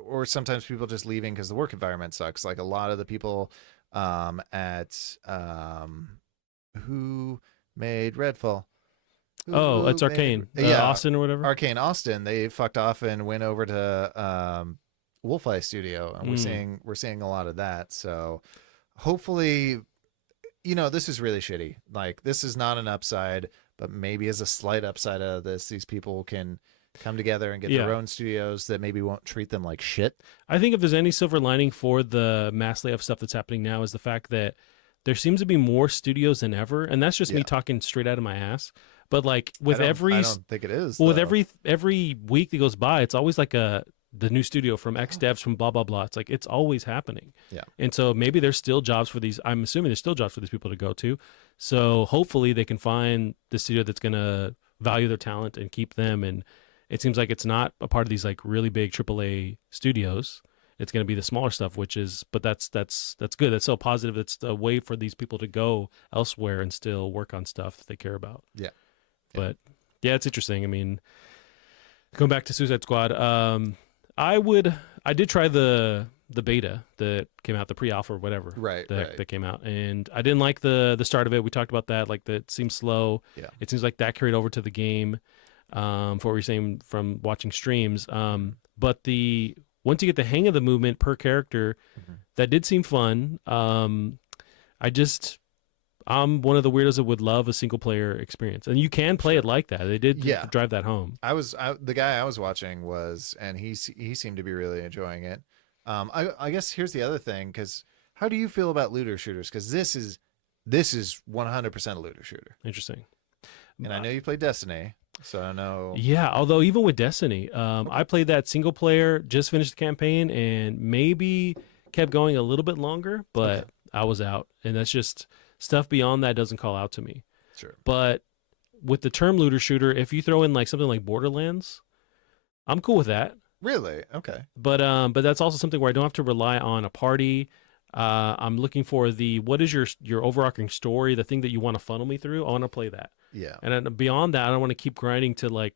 or sometimes people just leaving because the work environment sucks. Like a lot of the people at who made Redfall. It's Arcane. Austin or whatever. Arcane Austin. They fucked off and went over to Wolfeye Studio, and we're seeing a lot of that. So hopefully, this is really shitty. Like this is not an upside, but maybe as a slight upside of this, these people can come together and get their own studios that maybe won't treat them like shit. I think if there's any silver lining for the mass layoff stuff that's happening now is the fact that there seems to be more studios than ever, and that's just me talking straight out of my ass. But like with I don't think it is. Well, with every week that goes by, it's always like the new studio from X devs from blah blah blah. It's like it's always happening. Yeah. And so maybe there's still jobs for these. I'm assuming there's still jobs for these people to go to. So hopefully they can find the studio that's gonna value their talent and keep them. And it seems like it's not a part of these like really big AAA studios. It's going to be the smaller stuff, but that's good. That's so positive. It's a way for these people to go elsewhere and still work on stuff that they care about. Yeah. But yeah, it's interesting. I mean, going back to Suicide Squad, I did try the beta that came out, the pre-alpha or whatever. Right. That came out, and I didn't like the start of it. We talked about that. Like that seemed slow. Yeah. It seems like that carried over to the game. For what you're saying from watching streams. But once you get the hang of the movement per character, that did seem fun. I'm one of the weirdos that would love a single player experience, and you can play it like that. They did drive that home. The guy I was watching and he seemed to be really enjoying it. I guess here's the other thing, because how do you feel about looter shooters? Because this is 100% a looter shooter. Interesting. And I know you play Destiny. So I know. Yeah, although even with Destiny, I played that single player, just finished the campaign, and maybe kept going a little bit longer, but I was out. And that's just stuff beyond that doesn't call out to me. Sure. But with the term looter shooter, if you throw in like something like Borderlands, I'm cool with that. Really? Okay. But that's also something where I don't have to rely on a party. I'm looking for what is your overarching story, the thing that you want to funnel me through. I want to play that. Yeah. And then beyond that, I don't want to keep grinding to like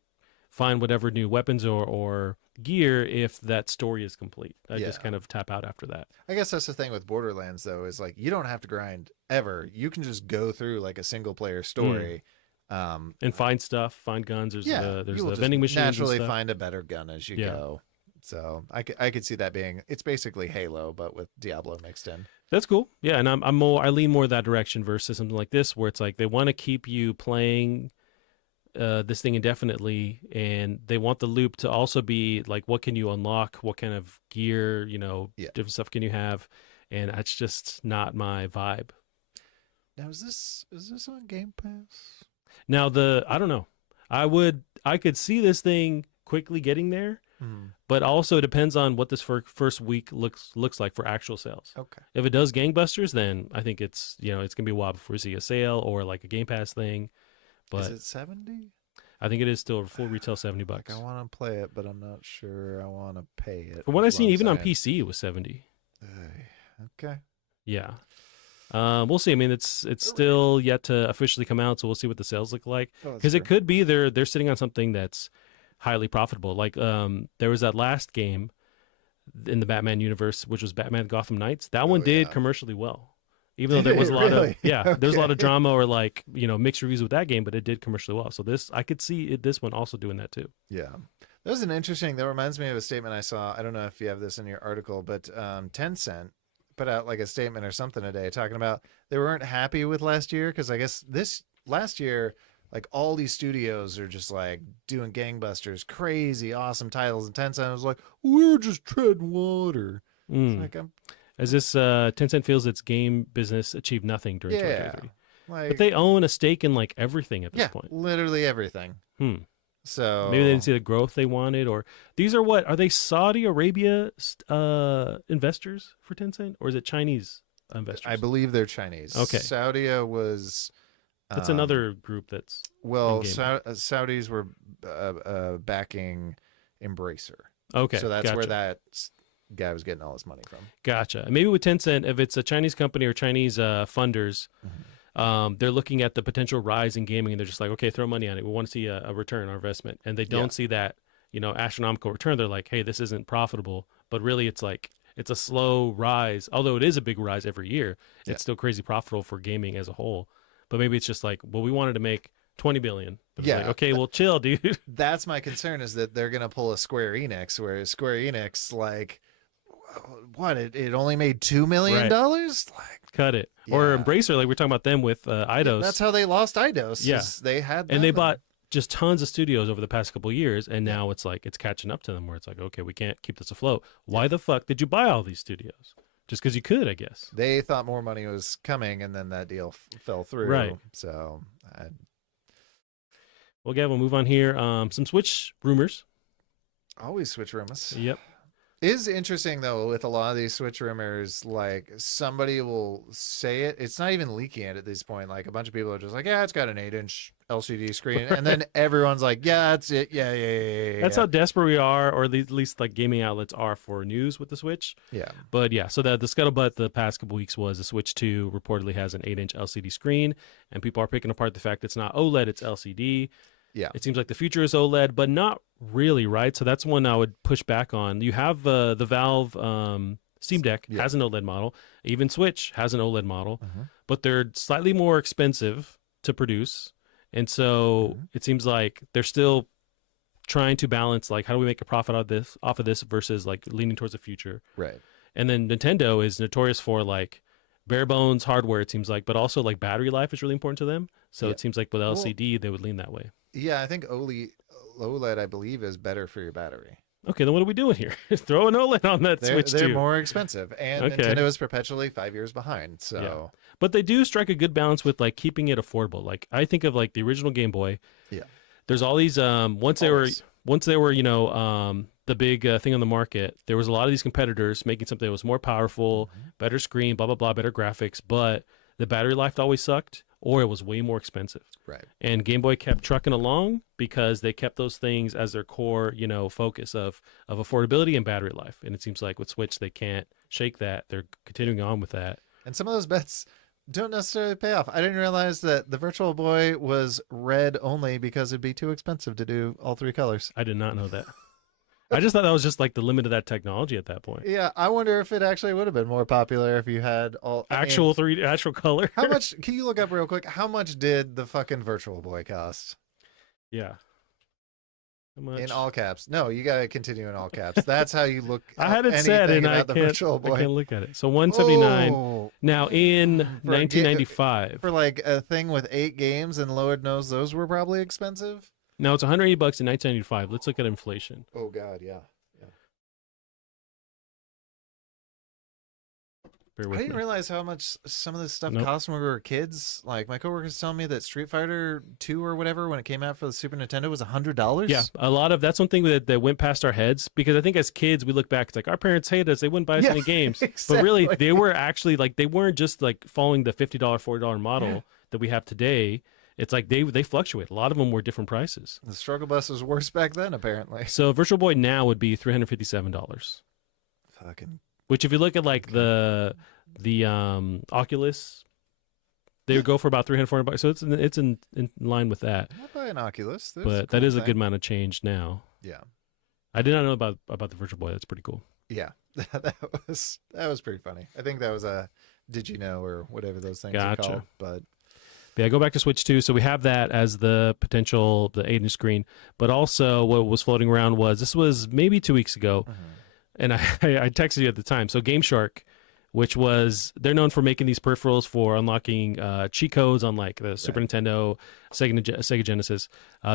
find whatever new weapons or gear if that story is complete. I just kind of tap out after that. I guess that's the thing with Borderlands though, is like you don't have to grind ever. You can just go through like a single player story. And find stuff, find guns. There's the vending machines. Naturally find a better gun as you go. So I could see that being, it's basically Halo, but with Diablo mixed in. That's cool. Yeah, and I lean more that direction versus something like this, where it's like they want to keep you playing this thing indefinitely, and they want the loop to also be like, what can you unlock? What kind of gear, different stuff can you have? And that's just not my vibe. Now, is this on Game Pass? Now I don't know. I could see this thing quickly getting there. But also it depends on what this first week looks like for actual sales. Okay. If it does gangbusters, then I think it's it's gonna be a while before we see a sale or like a Game Pass thing. But is it 70? I think it is still a full retail $70. Like I want to play it, but I'm not sure I want to pay it. From what I've seen, even on PC, it was 70. Okay. Yeah. We'll see. I mean, it's still yet to officially come out, so we'll see what the sales look like. Because it could be they're sitting on something that's highly profitable. Like there was that last game in the Batman universe, which was Batman Gotham Knights. That one Oh, did yeah. commercially well. Even though Did there was it a lot of really? there was a lot of Okay. drama or like mixed reviews with that game, but it did commercially well. So this I could see this one also doing that too. Yeah. That was an interesting, that reminds me of a statement I saw. I don't know if you have this in your article, but Tencent put out like a statement or something today talking about they weren't happy with last year because I guess this last year, like all these studios are just like doing gangbusters, crazy, awesome titles. And Tencent was like, we're just treading water. It's Mm. like, As this Tencent feels its game business achieved nothing during yeah, 2023, but like, they own a stake in like everything at this yeah, point. literally everything. Hmm. So Maybe they didn't see the growth they wanted, or these are what are they Saudi Arabia investors for Tencent, or is it Chinese investors? I believe they're Chinese. Okay. Saudia was. That's another group that's Well, in gaming. Saudis were backing Embracer. Okay, So that's gotcha. where that guy was getting all his money from. Gotcha. Maybe with Tencent, if it's a Chinese company or Chinese funders, they're looking at the potential rise in gaming and they're just like, okay, throw money on it. We want to see a return on investment. And they don't see that, astronomical return. They're like, hey, this isn't profitable. But really, it's like, it's a slow rise. Although it is a big rise every year, it's still crazy profitable for gaming as a whole. But maybe it's just like, well, we wanted to make 20 billion. But it's like, okay, well, chill, dude. That's my concern is that they're going to pull a Square Enix, whereas Square Enix, like, what? It only made $2 million? Like, cut it. Or Embracer, like we're talking about them with Eidos. That's how they lost Eidos. Yeah. They had them and they bought just tons of studios over the past couple of years, and now it's like it's catching up to them where it's like, okay, we can't keep this afloat. Why the fuck did you buy all these studios? Just because you could, I guess. They thought more money was coming, and then that deal fell through. Right. So, Well, Gav, we'll move on here. Some Switch rumors. always switch rumors. Yep. Is interesting though with a lot of these Switch rumors, like somebody will say it. It's not even leaking it at this point. Like a bunch of people are just like, yeah, it's got an 8-inch LCD screen, and then everyone's like, yeah, that's it. Yeah. That's how desperate we are, or at least like gaming outlets are for news with the Switch. Yeah. But yeah, so the scuttlebutt the past couple weeks was the Switch 2 reportedly has an 8-inch LCD screen, and people are picking apart the fact it's not OLED, it's LCD. Yeah. It seems like the future is OLED, but not really, right? So that's one I would push back on. You have the Valve Steam Deck has an OLED model. Even Switch has an OLED model, but they're slightly more expensive to produce. And so it seems like they're still trying to balance, like, how do we make a profit off of this versus like leaning towards the future. Right. And then Nintendo is notorious for like bare bones hardware, it seems like, but also like battery life is really important to them. So it seems like with LCD, they would lean that way. Yeah, I think OLED, I believe, is better for your battery. Okay, then what are we doing here? Throw an OLED on that Switch They're too. more expensive, and Nintendo is perpetually 5 years behind. So, but they do strike a good balance with like keeping it affordable. Like I think of like the original Game Boy. Yeah, there's all these once they were the big thing on the market. There was a lot of these competitors making something that was more powerful, better screen, blah blah blah, better graphics, but the battery life always sucked, or it was way more expensive. Right. And Game Boy kept trucking along because they kept those things as their core, focus of affordability and battery life. And it seems like with Switch, they can't shake that. They're continuing on with that. And some of those bets don't necessarily pay off. I didn't realize that the Virtual Boy was red only because it'd be too expensive to do all three colors. I did not know that. I just thought that was just like the limit of that technology at that point. Yeah, I wonder if it actually would have been more popular if you had all actual color. How much? Can you look up real quick? How much did the fucking Virtual Boy cost? Yeah. How much? In all caps. No, you got to continue in all caps. That's how you look. I had it said, and I can't look at it. So 179. Oh, now in 1995 for like a thing with 8 games, and Lord knows those were probably expensive. Now it's $180 in 1995. Let's look at inflation. Oh God, yeah. I didn't realize how much some of this stuff cost when we were kids. Like my coworkers telling me that Street Fighter 2 or whatever, when it came out for the Super Nintendo, was $100. Yeah, a lot of that's one thing that went past our heads, because I think as kids we look back, it's like our parents hated us; they wouldn't buy us any games. Exactly. But really, they were actually like they weren't just like following the $50, $40 model that we have today. It's like they fluctuate. A lot of them were different prices. The struggle bus was worse back then, apparently. So Virtual Boy now would be $357. Fucking. Which, if you look at like the Oculus, they would go for about $300-$400. So it's in line with that. I'll buy an Oculus. But that is a good amount of change now. Yeah. I did not know about the Virtual Boy. That's pretty cool. Yeah, that was pretty funny. I think that was a Did You Know or whatever those things are Gotcha. called. But Yeah, go back to Switch 2. So we have that as the potential, the 8-inch screen. But also what was floating around was, this was maybe 2 weeks ago, and I texted you at the time. So Game Shark, which was, they're known for making these peripherals for unlocking cheat codes on like the Super Nintendo, Sega Genesis.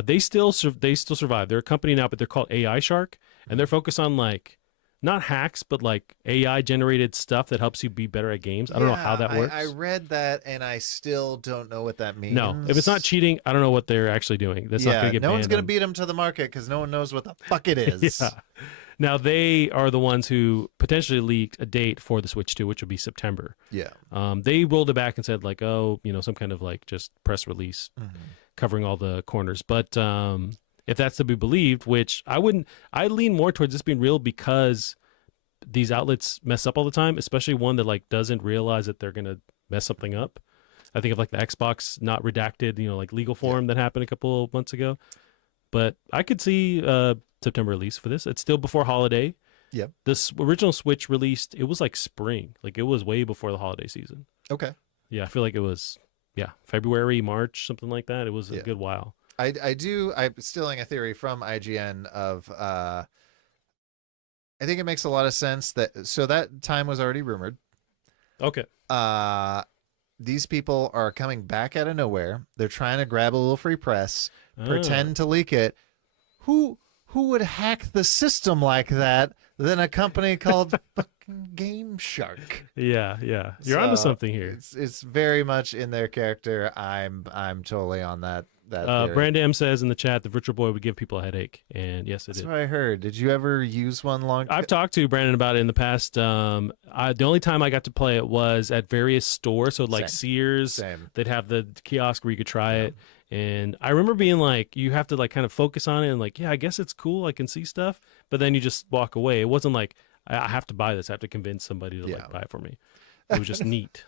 They still survive. They're a company now, but they're called AI Shark, and they're focused on like, not hacks, but like AI generated stuff that helps you be better at games. I don't know how that works. I read that and I still don't know what that means. No, if it's not cheating, I don't know what they're actually doing. That's not going to get no one's going to on. beat them to the market because no one knows what the fuck it is. Yeah. Now they are the ones who potentially leaked a date for the Switch 2, which would be September. Yeah. They rolled it back and said like, oh, some kind of like just press release covering all the corners. But if that's to be believed, which I lean more towards this being real because these outlets mess up all the time, especially one that like doesn't realize that they're gonna mess something up. I think of like the Xbox not redacted, like legal form that happened a couple of months ago. But I could see September release for this. It's still before holiday. Yep. This original Switch released, it was like spring, like it was way before the holiday season. Okay. Yeah, I feel like it was February, March, something like that. It was a good while. I'm stealing a theory from IGN of I think it makes a lot of sense that time was already rumored. Okay. These people are coming back out of nowhere. They're trying to grab a little free press, pretend to leak it. Who would hack the system like that than a company called fucking Game Shark? Yeah. You're onto something here. It's very much in their character. I'm totally on that. Brandam says in the chat the Virtual Boy would give people a headache, and yes, it That's did. what I heard. Did you ever use one I've talked to Brandon about it in the past. The only time I got to play it was at various stores, so like Sears, they'd have the kiosk where you could try it, and I remember being like, you have to like kind of focus on it and like, yeah, I guess it's cool, I can see stuff, but then you just walk away. It wasn't like I have to buy this, I have to convince somebody to like buy it for me. It was just neat.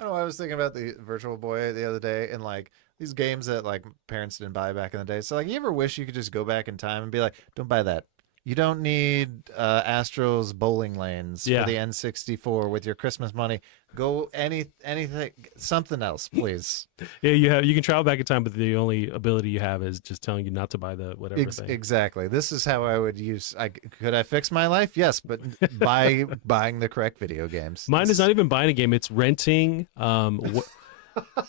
I don't know. I was thinking about the Virtual Boy the other day, and like these games that like parents didn't buy back in the day. So like, you ever wish you could just go back in time and be like, don't buy that. You don't need Astro's bowling lanes for the N64 with your Christmas money. Go anything, something else, please. You can travel back in time, but the only ability you have is just telling you not to buy the whatever thing. Exactly. This is how I would use. Could I fix my life? Yes, but by buying the correct video games. Mine is not even buying a game; it's renting.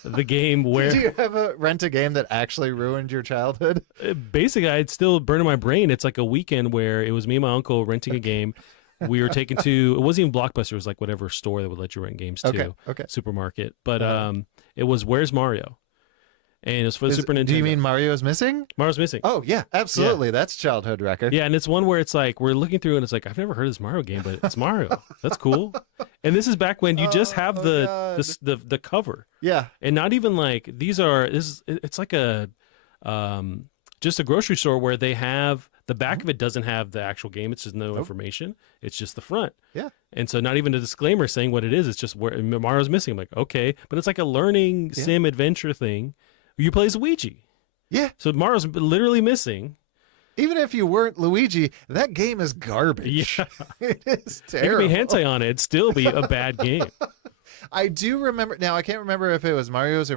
The game where did you ever rent a game that actually ruined your childhood? Basically, it's still burning my brain. It's like a weekend where it was me and my uncle renting a game. We were taken to, it wasn't even Blockbuster, it was like whatever store that would let you rent games to. Okay. Supermarket. But it was Where's Mario? And it was for the Super Nintendo. Do you mean Mario is missing? Mario's missing. Oh, yeah, absolutely. Yeah. That's childhood record. Yeah, and it's one where it's like, we're looking through and it's like, I've never heard of this Mario game, but it's Mario. That's cool. And this is back when you just have the cover. Yeah. And not even like, it's like a, just a grocery store where they have, the back of it doesn't have the actual game. It's just no information. It's just the front. Yeah. And so not even a disclaimer saying what it is. It's just where Mario's missing. I'm like, okay. But it's like a learning sim adventure thing. You play as Luigi. Yeah. So Mario's literally missing. Even if you weren't Luigi, that game is garbage. Yeah. It is terrible. It could be hentai on it. It'd still be a bad game. I do remember. Now, I can't remember if it was Mario's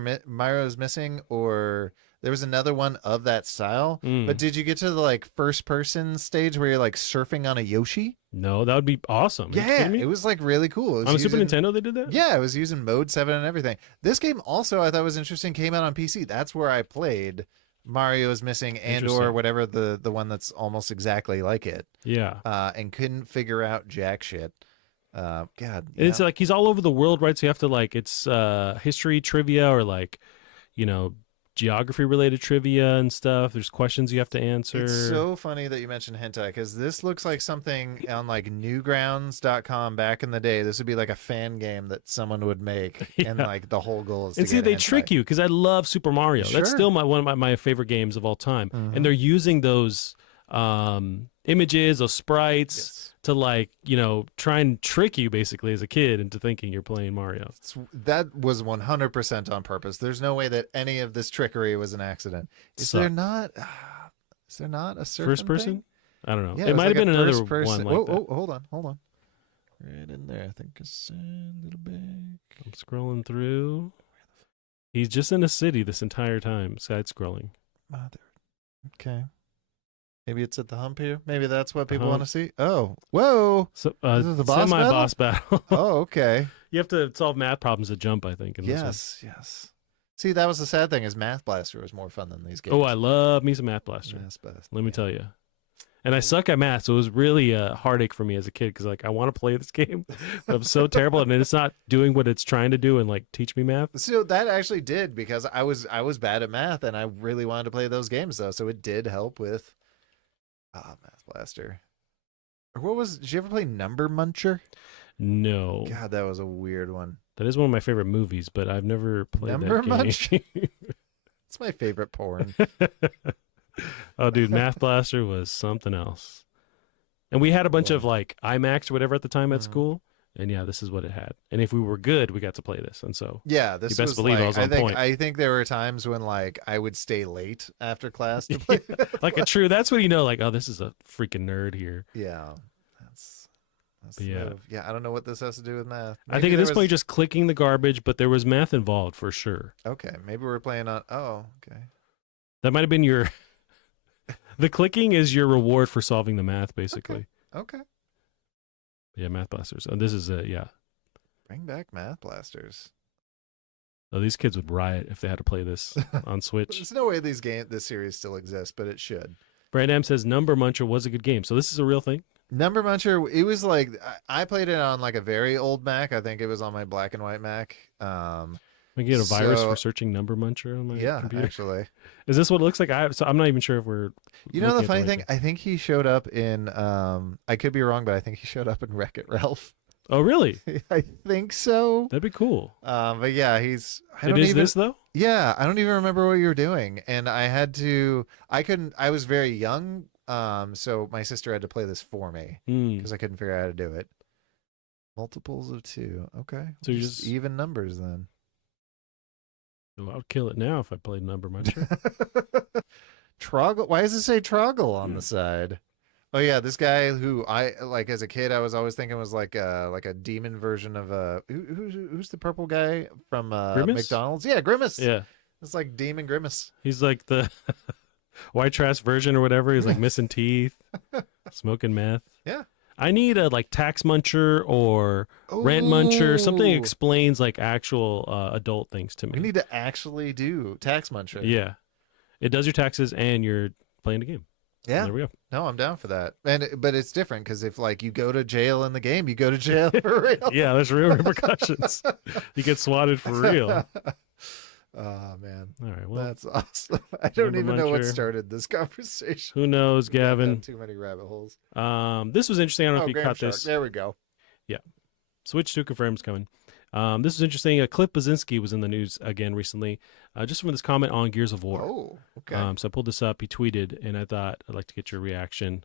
Missing or there was another one of that style. But did you get to the like first person stage where you're like surfing on a Yoshi? No, that would be awesome. Yeah, it was like really cool. On a Super Nintendo, they did that? Yeah, I was using Mode 7 and everything. This game also I thought was interesting, came out on PC. That's where I played Mario's Missing and or whatever the one that's almost exactly like it. Yeah. And couldn't figure out jack shit. God. And it's like he's all over the world, right? So you have to like, it's history trivia or like, geography related trivia and stuff. There's questions you have to answer. It's so funny that you mentioned hentai because this looks like something on like newgrounds.com back in the day. This would be like a fan game that someone would make. And like the whole goal is and see, they trick you because I love Super Mario. Sure. That's still one of my favorite games of all time. And they're using those images, those sprites to like, try and trick you basically as a kid into thinking you're playing Mario. That was 100% on purpose. There's no way that any of this trickery was an accident. Is there not a certain first person? I don't know. Yeah, It might have been another one person. like that. Oh, hold on. Right in there, I think it's a little bit. I'm scrolling through. He's just in a city this entire time, side scrolling. Mother. Okay. Maybe it's at the hump here. Maybe that's what people want to Hump. see. Oh, whoa! So, This is the boss battle? semi-boss battle. Oh, okay. You have to solve math problems to jump, I think. In this one. Yes. See, that was the sad thing. Is Math Blaster was more fun than these games. Oh, I love me some Math Blaster. Math Blaster. Let me tell you. And I suck at math, so it was really a heartache for me as a kid because like I want to play this game, but I'm so terrible, and it's not doing what it's trying to do and like teach me math. So that actually did, because I was bad at math, and I really wanted to play those games though. So it did help with Math Blaster. Or what was? Did you ever play Number Muncher? No. God, that was a weird one. That is one of my favorite movies, but I've never played Number that game. Muncher? It's my favorite porn. Oh, dude, Math Blaster was something else. And we had a bunch of like IMAX or whatever at the time at school. And yeah, this is what it had. And if we were good, we got to play this. And so yeah, this you best was believe like, I was on point. I think there were times when like I would stay late after class to play. Like a true, that's when you know, like, oh, this is a freaking nerd here. Yeah, that's yeah. Yeah, I don't know what this has to do with math. I think at this point you're just clicking the garbage, but there was math involved for sure. Okay, maybe we're playing on. Oh, okay. That might have been your. The clicking is your reward for solving the math, basically. Okay. Yeah, Math Blasters. Oh, this is yeah. Bring back Math Blasters. Oh, these kids would riot if they had to play this on Switch. There's no way this series still exists, but it should. Brandam says Number Muncher was a good game. So this is a real thing? Number Muncher, it was like, I played it on like a very old Mac. I think it was on my black and white Mac. We get a virus for searching Number Muncher on my computer. Actually. Is this what it looks like? So I'm not even sure if we're. You know the funny thing? I think he showed up in. I could be wrong, but I think he showed up in Wreck-It Ralph. Oh really? I think so. That'd be cool. But yeah, he's. This though? Yeah, I don't even remember what you were doing, and I had to. I couldn't. I was very young. So my sister had to play this for me because I couldn't figure out how to do it. Multiples of 2. Okay. So you just even numbers then. Oh, I would kill it now if I played Number Muncher. Troggle. Why does it say Troggle on the side? Oh yeah, this guy who I like as a kid, I was always thinking was like a demon version of who's the purple guy from McDonald's? Yeah, Grimace. Yeah, it's like Demon Grimace. He's like the white trash version or whatever. He's like missing teeth, smoking meth. Yeah. I need a like Tax Muncher or Rent Muncher. Something that explains like actual adult things to me. We need to actually do Tax Muncher. Yeah, it does your taxes and you're playing the game. Yeah, there we go. No, I'm down for that. But it's different because if like you go to jail in the game, you go to jail for real. Yeah, there's real repercussions. You get swatted for real. Oh man! All right, well, that's awesome. I don't even know what started this conversation. Who knows, Gavin? Too many rabbit holes. This was interesting. I don't know if you caught this. There we go. Yeah, Switch 2 confirms coming. This was interesting. Cliff Blazinski was in the news again recently, just from this comment on Gears of War. Oh, okay. So I pulled this up. He tweeted, and I thought I'd like to get your reaction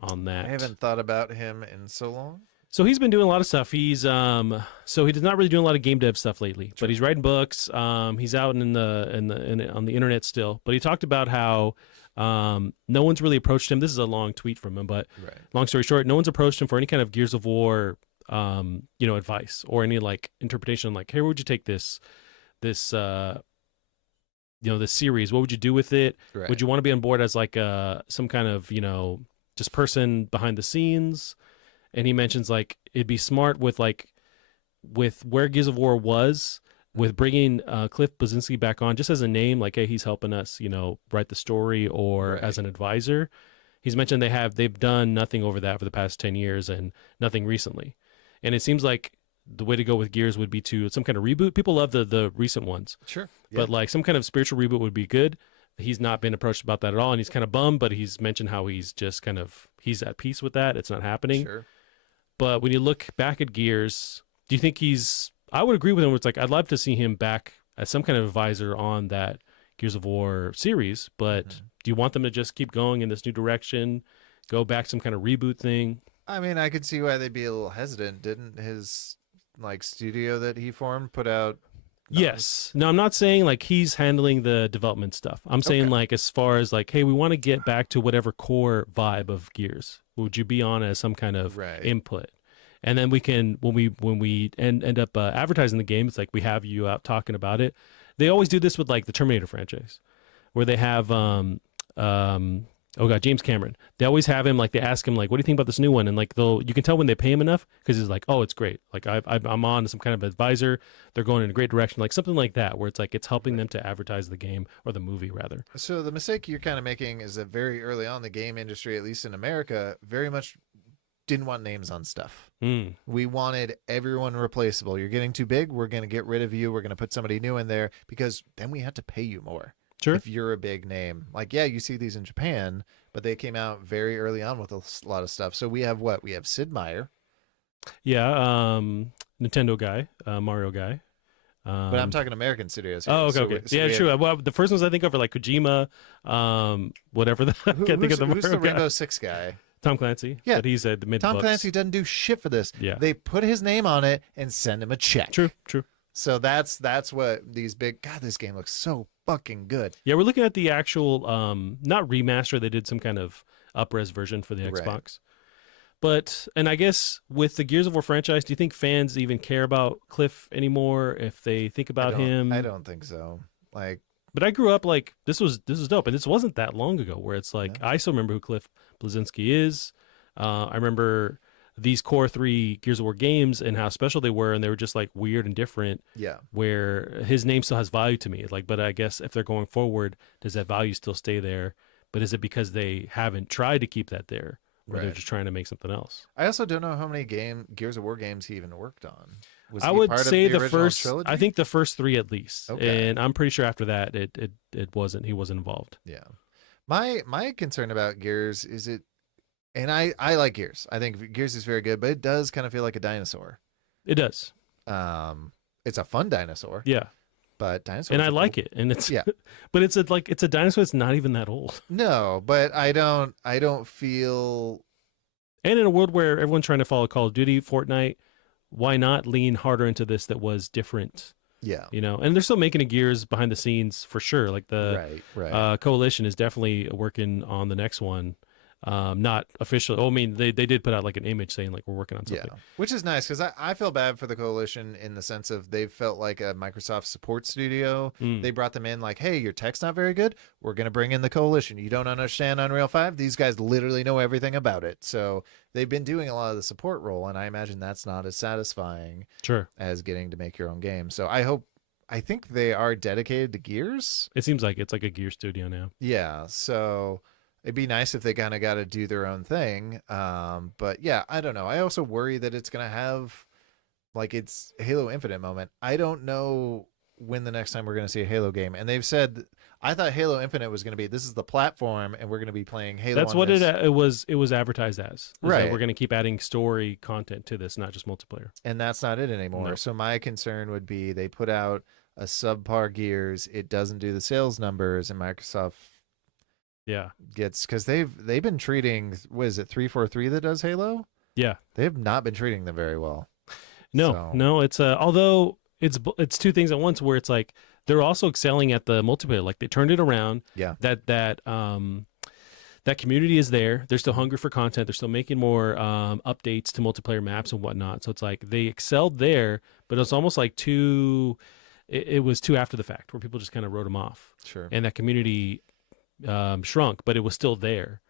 on that. I haven't thought about him in so long. So he's been doing a lot of stuff. He's so he does not really doing a lot of game dev stuff lately, but he's writing books. He's out on the internet still. But he talked about how no one's really approached him. This is a long tweet from him, but long story short, no one's approached him for any kind of Gears of War advice or any like interpretation. Like, hey, where would you take this this series? What would you do with it? Right. Would you want to be on board as like some kind of just person behind the scenes? And he mentions like it'd be smart with where Gears of War was, with bringing Cliff Blazinski back on just as a name, like, hey, he's helping us, write the story, or as an advisor. He's mentioned they've done nothing over that for the past 10 years and nothing recently. And it seems like the way to go with Gears would be to some kind of reboot. People love the recent ones. Sure. Yeah. But like some kind of spiritual reboot would be good. He's not been approached about that at all. And he's kind of bummed, but he's mentioned how he's just he's at peace with that. It's not happening. Sure. But when you look back at Gears, do you think I would agree with him. It's like, I'd love to see him back as some kind of advisor on that Gears of War series. But do you want them to just keep going in this new direction, go back some kind of reboot thing? I mean, I could see why they'd be a little hesitant. Didn't his studio that he formed put out Yes. No, I'm not saying like he's handling the development stuff. I'm saying like as far as like, hey, we want to get back to whatever core vibe of Gears. Would you be on as some kind of input? And then we can when we end up advertising the game, it's like we have you out talking about it. They always do this with like the Terminator franchise, where they have James Cameron. They always have him like they ask him like, what do you think about this new one? And like you can tell when they pay him enough because he's like, oh, it's great. Like I'm on some kind of advisor. They're going in a great direction, like something like that, where it's like it's helping them to advertise the game or the movie rather. So the mistake you're kind of making is that very early on the game industry, at least in America, very much didn't want names on stuff. We wanted everyone replaceable. You're getting too big. We're going to get rid of you. We're going to put somebody new in there because then we had to pay you more. Sure. If you're a big name, like, yeah, you see these in Japan, but they came out very early on with a lot of stuff. So we have what? We have Sid Meier. Yeah. Nintendo guy, Mario guy. But I'm talking American studios here. Oh, okay. Yeah, true. Well, the first ones I think of are like Kojima, whatever. I can't think of the Who's the Mario guy. Rainbow Six guy? Tom Clancy. Yeah. But he's at the mid. Tom Clancy doesn't do shit for this. Yeah. They put his name on it and send him a check. True. So that's what these big. God, this game looks so fucking good. Yeah, we're looking at the actual, not remaster. They did some kind of up-res version for the Xbox. Right. But, and I guess with the Gears of War franchise, do you think fans even care about Cliff anymore if they think about him? I don't think so. Like, but I grew up like this was dope, and this wasn't that long ago. Where it's like I still remember who Cliff Bleszinski is. I remember these core 3 Gears of War games and how special they were, and they were just like weird and different. Yeah. Where his name still has value to me. Like, but I guess if they're going forward, does that value still stay there? But is it because they haven't tried to keep that there, or they're just trying to make something else? I also don't know how many Gears of War games he even worked on. I would say the first. Trilogy? I think the first 3 at least, and I'm pretty sure after that it wasn't. He wasn't involved. Yeah. My concern about Gears is it. And I like Gears. I think Gears is very good, but it does kind of feel like a dinosaur. It does. It's a fun dinosaur. Yeah. But dinosaurs. And I like it. And it's but it's a dinosaur that's not even that old. No, but I don't feel. And in a world where everyone's trying to follow Call of Duty, Fortnite, why not lean harder into this that was different? Yeah. You know, and they're still making a Gears behind the scenes for sure. Like the Coalition is definitely working on the next one. Not officially. I mean, they did put out like an image saying like we're working on something. Yeah, which is nice because I feel bad for the Coalition in the sense of they've felt like a Microsoft support studio. They brought them in like, hey, your tech's not very good. We're gonna bring in the Coalition. You don't understand Unreal 5? These guys literally know everything about it. So they've been doing a lot of the support role, and I imagine that's not as satisfying as getting to make your own game. So I think they are dedicated to Gears. It seems like it's like a Gear studio now. Yeah, so it'd be nice if they kind of got to do their own thing. But yeah, I don't know. I also worry that it's going to have like its Halo Infinite moment. I don't know when the next time we're going to see a Halo game. And they've said, I thought Halo Infinite was going to be, this is the platform and we're going to be playing Halo. That's what it was advertised as. Right. We're going to keep adding story content to this, not just multiplayer. And that's not it anymore. No. So my concern would be they put out a subpar Gears. It doesn't do the sales numbers, and Microsoft gets, because they've been treating, what is it, 343 that does Halo? Yeah, they have not been treating them very well. No, it's although it's two things at once, where it's like they're also excelling at the multiplayer. Like they turned it around. Yeah, that community is there. They're still hungry for content. They're still making more updates to multiplayer maps and whatnot. So it's like they excelled there, but it's almost like it was too after the fact, where people just kind of wrote them off. Sure, and that community shrunk, but it was still there.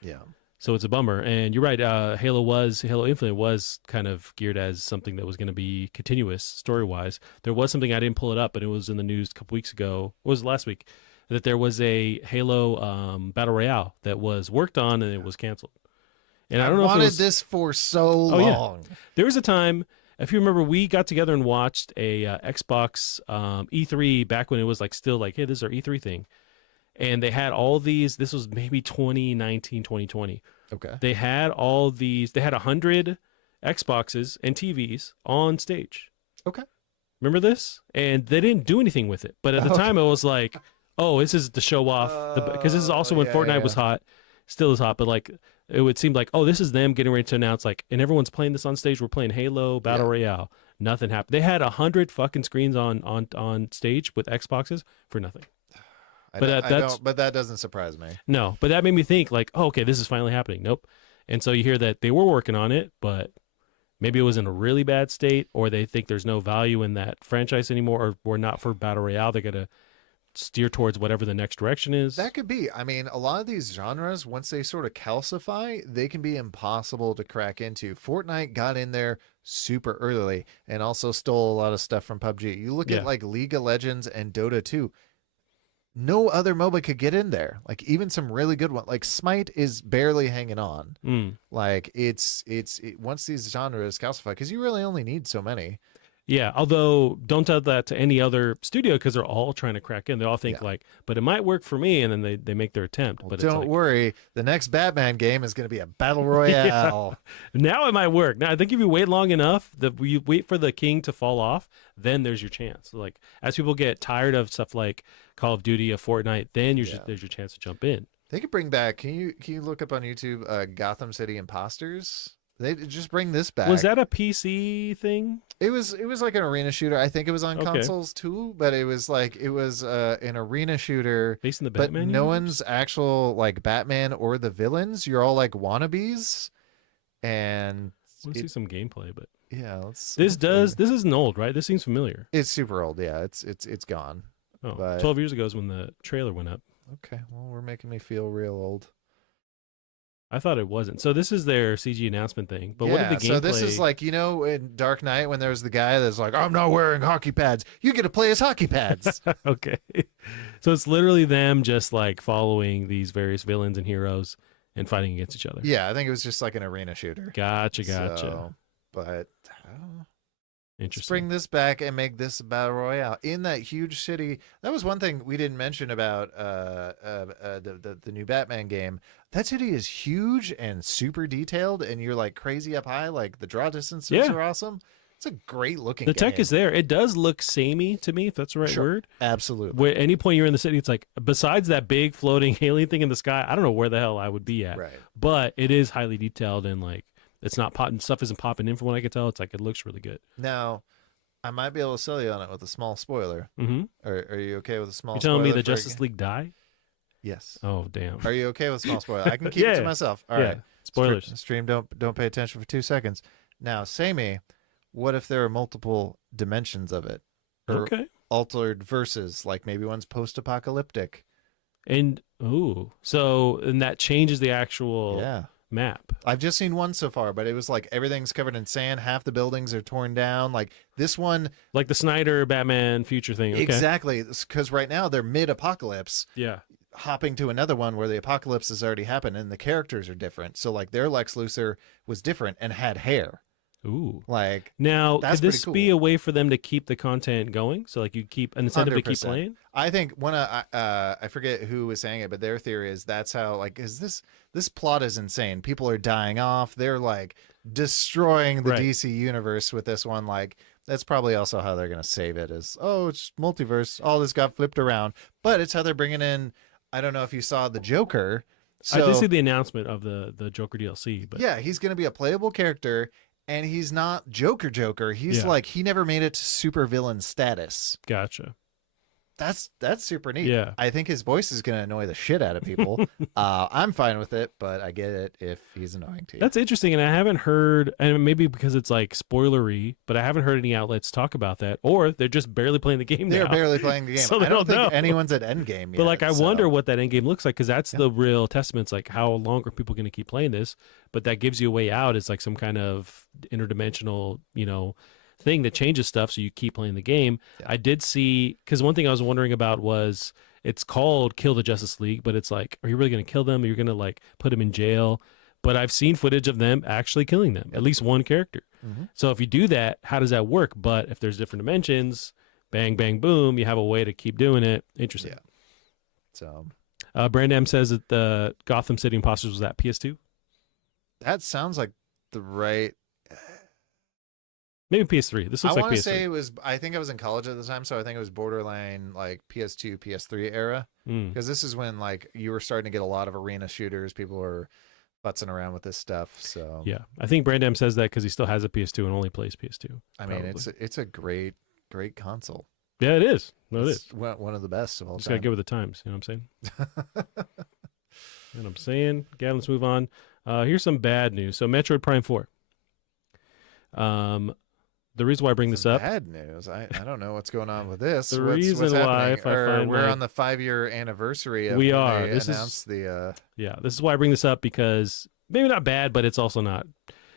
Yeah. So it's a bummer. And you're right. Halo Infinite was kind of geared as something that was going to be continuous story wise. There was something, I didn't pull it up, but it was in the news a couple weeks ago. Or was it last week? That there was a Halo Battle Royale that was worked on and it was canceled. And I don't know if wanted this for so long. Yeah. There was a time, if you remember, we got together and watched a Xbox E3 back when it was like still like, hey, this is our E3 thing. And they had all these, this was maybe 2019, 2020. Okay. They had all these, they had 100 Xboxes and TVs on stage. Okay. Remember this? And they didn't do anything with it. But at the time, it was like, oh, this is to show off. Because this is also when Fortnite was hot, still is hot. But like, it would seem like, oh, this is them getting ready to announce, like, and everyone's playing this on stage. We're playing Halo Battle Royale. Nothing happened. They had 100 fucking screens on stage with Xboxes for nothing. But that doesn't surprise me. No, but that made me think like, oh, okay, this is finally happening. Nope. And so you hear that they were working on it, but maybe it was in a really bad state, or they think there's no value in that franchise anymore, or we're not for Battle Royale. They're going to steer towards whatever the next direction is. That could be. I mean, a lot of these genres, once they sort of calcify, they can be impossible to crack into. Fortnite got in there super early and also stole a lot of stuff from PUBG. You look at like League of Legends and Dota 2. No other MOBA could get in there. Like even some really good one, like Smite is barely hanging on. Like it's once these genres calcify, because you really only need so many. Yeah, although don't tell that to any other studio because they're all trying to crack in. They all think like, but it might work for me, and then they make their attempt. Well, but don't worry, the next Batman game is going to be a battle royale. Now it might work. Now I think if you wait long enough, you wait for the king to fall off, then there's your chance. Like as people get tired of stuff like Call of Duty, or Fortnite, then there's your chance to jump in. They could bring back. Can you look up on YouTube Gotham City Imposters? They just bring this back. Was that a PC thing? It was like an arena shooter. I think it was on consoles too, but it was an arena shooter based in the Batman. But no one's actual like Batman or the villains. You're all like wannabes, and let's see some gameplay. But yeah, this isn't old, right? This seems familiar. It's super old. Yeah, it's gone. Oh, but 12 years ago is when the trailer went up. Okay, well, we're making me feel real old. I thought it wasn't. So this is their CG announcement thing. But what did the gameplay... So this is like, in Dark Knight when there was the guy that's like, I'm not wearing hockey pads. You get to play as hockey pads. Okay. So it's literally them just like following these various villains and heroes and fighting against each other. Yeah, I think it was just like an arena shooter. Gotcha. So, but I don't know. Interesting. Let's bring this back and make this a battle royale in that huge city. That was one thing we didn't mention about the new Batman game. That city is huge and super detailed, and you're like crazy up high. Like the draw distances are awesome. It's a great looking. The tech is there. It does look samey to me, if that's the right word. Absolutely. Where any point you're in the city, it's like besides that big floating alien thing in the sky, I don't know where the hell I would be at. Right. But it is highly detailed and like. It's not popping. Stuff isn't popping in from what I can tell. It's like it looks really good. Now, I might be able to sell you on it with a small spoiler. Mm-hmm. Are you okay with a small? You're spoiler telling me the Justice League die? Yes. Oh damn. Are you okay with a small spoiler? I can keep it to myself. All right. Spoilers. Stream. Don't pay attention for 2 seconds. Now, Sammy, what if there are multiple dimensions of it? Or altered verses, like maybe one's post-apocalyptic. And that changes the actual map. I've just seen one so far, but it was like everything's covered in sand. Half the buildings are torn down. Like this one, like the Snyder Batman future thing. Okay. Exactly, because right now they're mid-apocalypse. Yeah. Hopping to another one where the apocalypse has already happened and the characters are different. So like their Lex Luthor was different and had hair. Ooh. Like now, could this cool. be a way for them to keep the content going? So like you keep an incentive 100%. to keep playing? I think I forget who was saying it, but their theory is that's how like is this plot is insane. People are dying off. They're like destroying the DC universe with this one. Like that's probably also how they're gonna save it. Is it's multiverse. All this got flipped around, but it's how they're bringing in. I don't know if you saw the Joker. I did see the announcement of the Joker DLC, but yeah, he's gonna be a playable character. And he's not Joker. He's like he never made it to super villain status. Gotcha. That's super neat. Yeah. I think his voice is going to annoy the shit out of people. I'm fine with it, but I get it if he's annoying to you. That's interesting, and I haven't heard, and maybe because it's like spoilery, but I haven't heard any outlets talk about that, or they're just barely playing the game. They're barely playing the game. So I don't think anyone's at endgame yet. But like, I wonder what that endgame looks like, because that's the real testament. It's like, how long are people going to keep playing this? But that gives you a way out. It's like some kind of interdimensional, thing that changes stuff so you keep playing the game. I did see, because one thing I was wondering about was it's called Kill the Justice League, but it's like, are you really going to kill them? Are you going to like put them in jail? But I've seen footage of them actually killing them, at least one character. Mm-hmm. So if you do that, how does that work? But if there's different dimensions, bang, bang, boom, you have a way to keep doing it. Interesting. Yeah. So Brandam says that the Gotham City Imposters was at PS2. That sounds like the right... Maybe PS3. This looks like PS3. I want to say it was, I think I was in college at the time, so I think it was borderline like PS2, PS3 era. Because this is when like you were starting to get a lot of arena shooters. People were futzing around with this stuff. So Yeah, I think Brandam says that because he still has a PS2 and only plays PS2. I mean, it's a great console. Yeah, it is. No, it It's is. one of the best of all Just time. gotta get with the times. You know what I'm saying? And I'm saying, yeah, let's move on. Here's some bad news. So Metroid Prime 4. The reason why I bring this up. Bad news. I don't know what's going on with this. The what's reason why, if I find we're like, on the 5-year anniversary. Of we when are. They This announced is the. Yeah, this is why I bring this up because maybe not bad, but it's also not.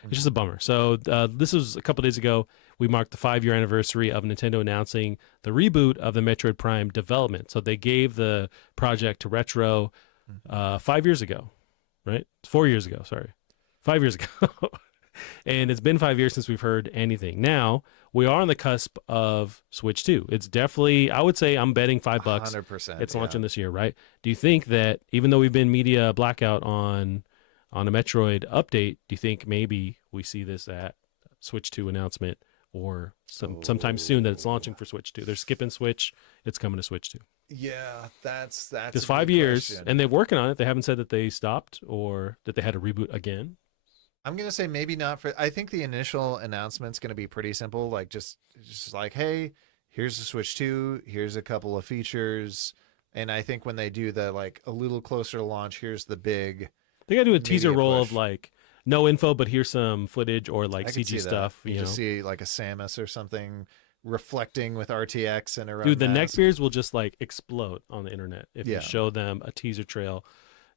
It's just a bummer. So this was a couple days ago. We marked the 5-year anniversary of Nintendo announcing the reboot of the Metroid Prime development. So they gave the project to Retro 5 years ago, right? 4 years ago, sorry. 5 years ago. And it's been 5 years since we've heard anything. Now, we are on the cusp of Switch 2. It's definitely, I would say I'm betting $5. 100%. It's launching this year, right? Do you think that even though we've been media blackout on a Metroid update, do you think maybe we see this at Switch 2 announcement or sometime soon that it's launching for Switch 2? They're skipping Switch. It's coming to Switch 2. Yeah, that's Because 5 years, and they're working on it. They haven't said that they stopped or that they had to reboot again. I'm gonna say maybe not for. I think the initial announcement's gonna be pretty simple, like just like, hey, here's the Switch 2, here's a couple of features, and I think when they do the like a little closer to launch, here's the big. They gotta do a teaser roll push. of like no info, but here's some footage or like CG stuff. You just see like a Samus or something reflecting with RTX and around. Dude, the neckbeards will just like explode on the internet if you Yeah. show them a teaser trailer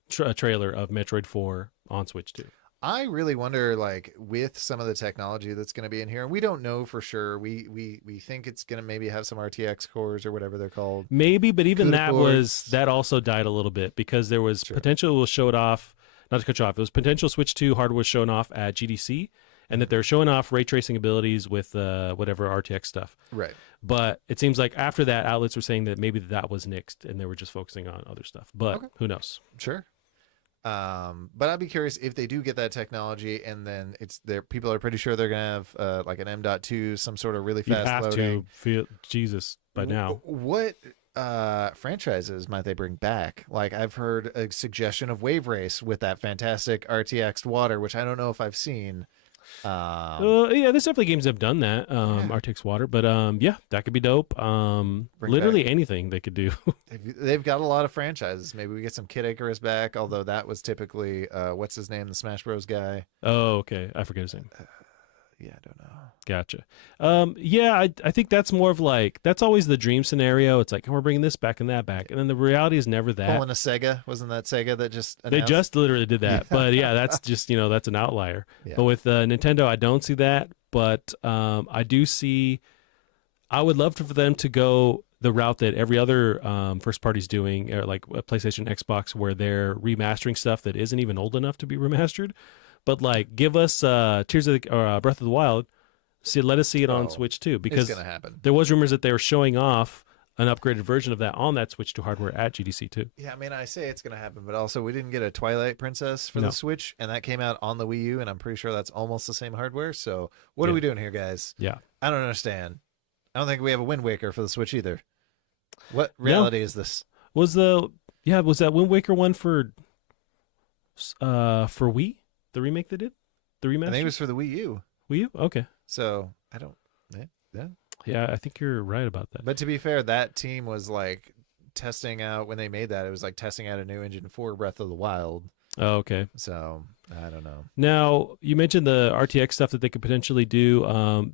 of Metroid 4 on Switch 2. I really wonder, like, with some of the technology that's going to be in here, and we don't know for sure. We think it's going to maybe have some RTX cores or whatever they're called. Maybe, but even CUDA that cores. that also died a little bit because there was potential was showed off. Not to cut you off, it was potential Switch 2 hardware was shown off at GDC, and that they're showing off ray tracing abilities with whatever RTX stuff. Right. But it seems like after that, outlets were saying that maybe that was nixed and they were just focusing on other stuff. But who knows? Sure. But I'd be curious if they do get that technology, and then it's there. People are pretty sure they're gonna have like an M.2, some sort of really You fast have loading. to feel Jesus by now. What franchises might they bring back? Like I've heard a suggestion of Wave Race with that fantastic RTX water, which I don't know if I've seen. Yeah, there's definitely games that have done that. RTX Water, but yeah, that could be dope. Literally anything they could do. They've got a lot of franchises. Maybe we get some Kid Icarus back, although that was typically what's his name, the Smash Bros guy. Oh, okay, I forget his name. Yeah, I don't know. Gotcha. Yeah, I think that's more of like that's always the dream scenario. It's like we're bringing this back and that back, and then the reality is never that. Pulling a Sega, wasn't that Sega that just announced? They just literally did that, but yeah, that's just that's an outlier. Yeah. But with Nintendo, I don't see that. But I do see. I would love for them to go the route that every other first party's doing, or like PlayStation, Xbox, where they're remastering stuff that isn't even old enough to be remastered. But like, give us Tears of the Breath of the Wild. Let us see it on Switch too, because it's gonna happen. There was rumors that they were showing off an upgraded version of that on that Switch 2 hardware at GDC too. Yeah, I mean, I say it's gonna happen, but also we didn't get a Twilight Princess for the Switch, and that came out on the Wii U, and I'm pretty sure that's almost the same hardware. So what are we doing here, guys? Yeah, I don't understand. I don't think we have a Wind Waker for the Switch either. What reality is this? Was that Wind Waker one for Wii? The remake they did? The remaster? I think it was for the Wii U. Wii U? Okay. So I don't. Yeah. Yeah, I think you're right about that. But to be fair, that team was like testing out when they made that. It was like testing out a new engine for Breath of the Wild. Oh, okay. So I don't know. Now you mentioned the RTX stuff that they could potentially do.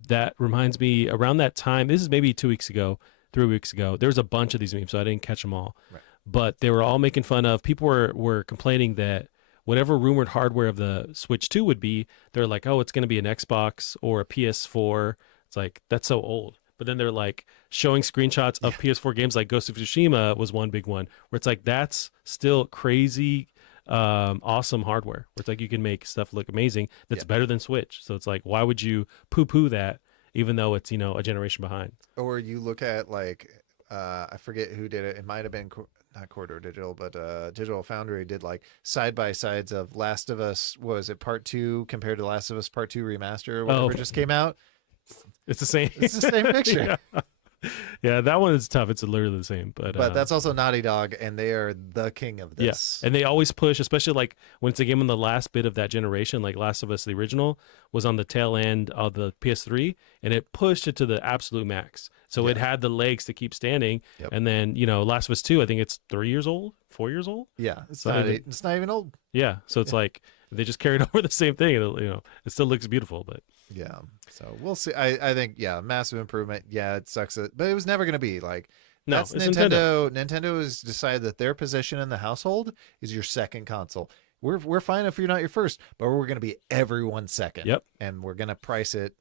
That reminds me, around that time, this is maybe 2 weeks ago, 3 weeks ago. There was a bunch of these memes, so I didn't catch them all. Right. But they were all making fun of. People were complaining that whatever rumored hardware of the Switch 2 would be, they're like, oh, it's going to be an Xbox or a PS4. It's like, that's so old. But then they're like showing screenshots of PS4 games like Ghost of Tsushima was one big one, where it's like, that's still crazy, awesome hardware. Where it's like you can make stuff look amazing that's better than Switch. So it's like, why would you poo-poo that even though it's, a generation behind? Or you look at like, I forget who did it. It might have been not Corridor Digital, but Digital Foundry did like side by sides of Last of Us. What was it, Part 2 compared to Last of Us Part 2 remaster or whatever just came out? It's the same. It's the same picture. Yeah. Yeah, that one is tough. It's literally the same, But that's also Naughty Dog, and they are the king of yeah, this. and they always push, especially like when it's a game on the last bit of that generation. Like Last of Us, the original, was on the tail end of the PS3, and it pushed it to the absolute max. So it had the legs to keep standing. Yep. And then Last of Us 2, I think it's 3 years old, 4 years old. Yeah, it's not even old. Yeah, so it's like they just carried over the same thing, and it still looks beautiful. But yeah, so we'll see. I think massive improvement. Yeah, it sucks, but it was never going to be like. No, That's it's Nintendo. Nintendo has decided that their position in the household is your second console. We're fine if you're not your first, but we're going to be everyone's second. Yep. And we're going to price it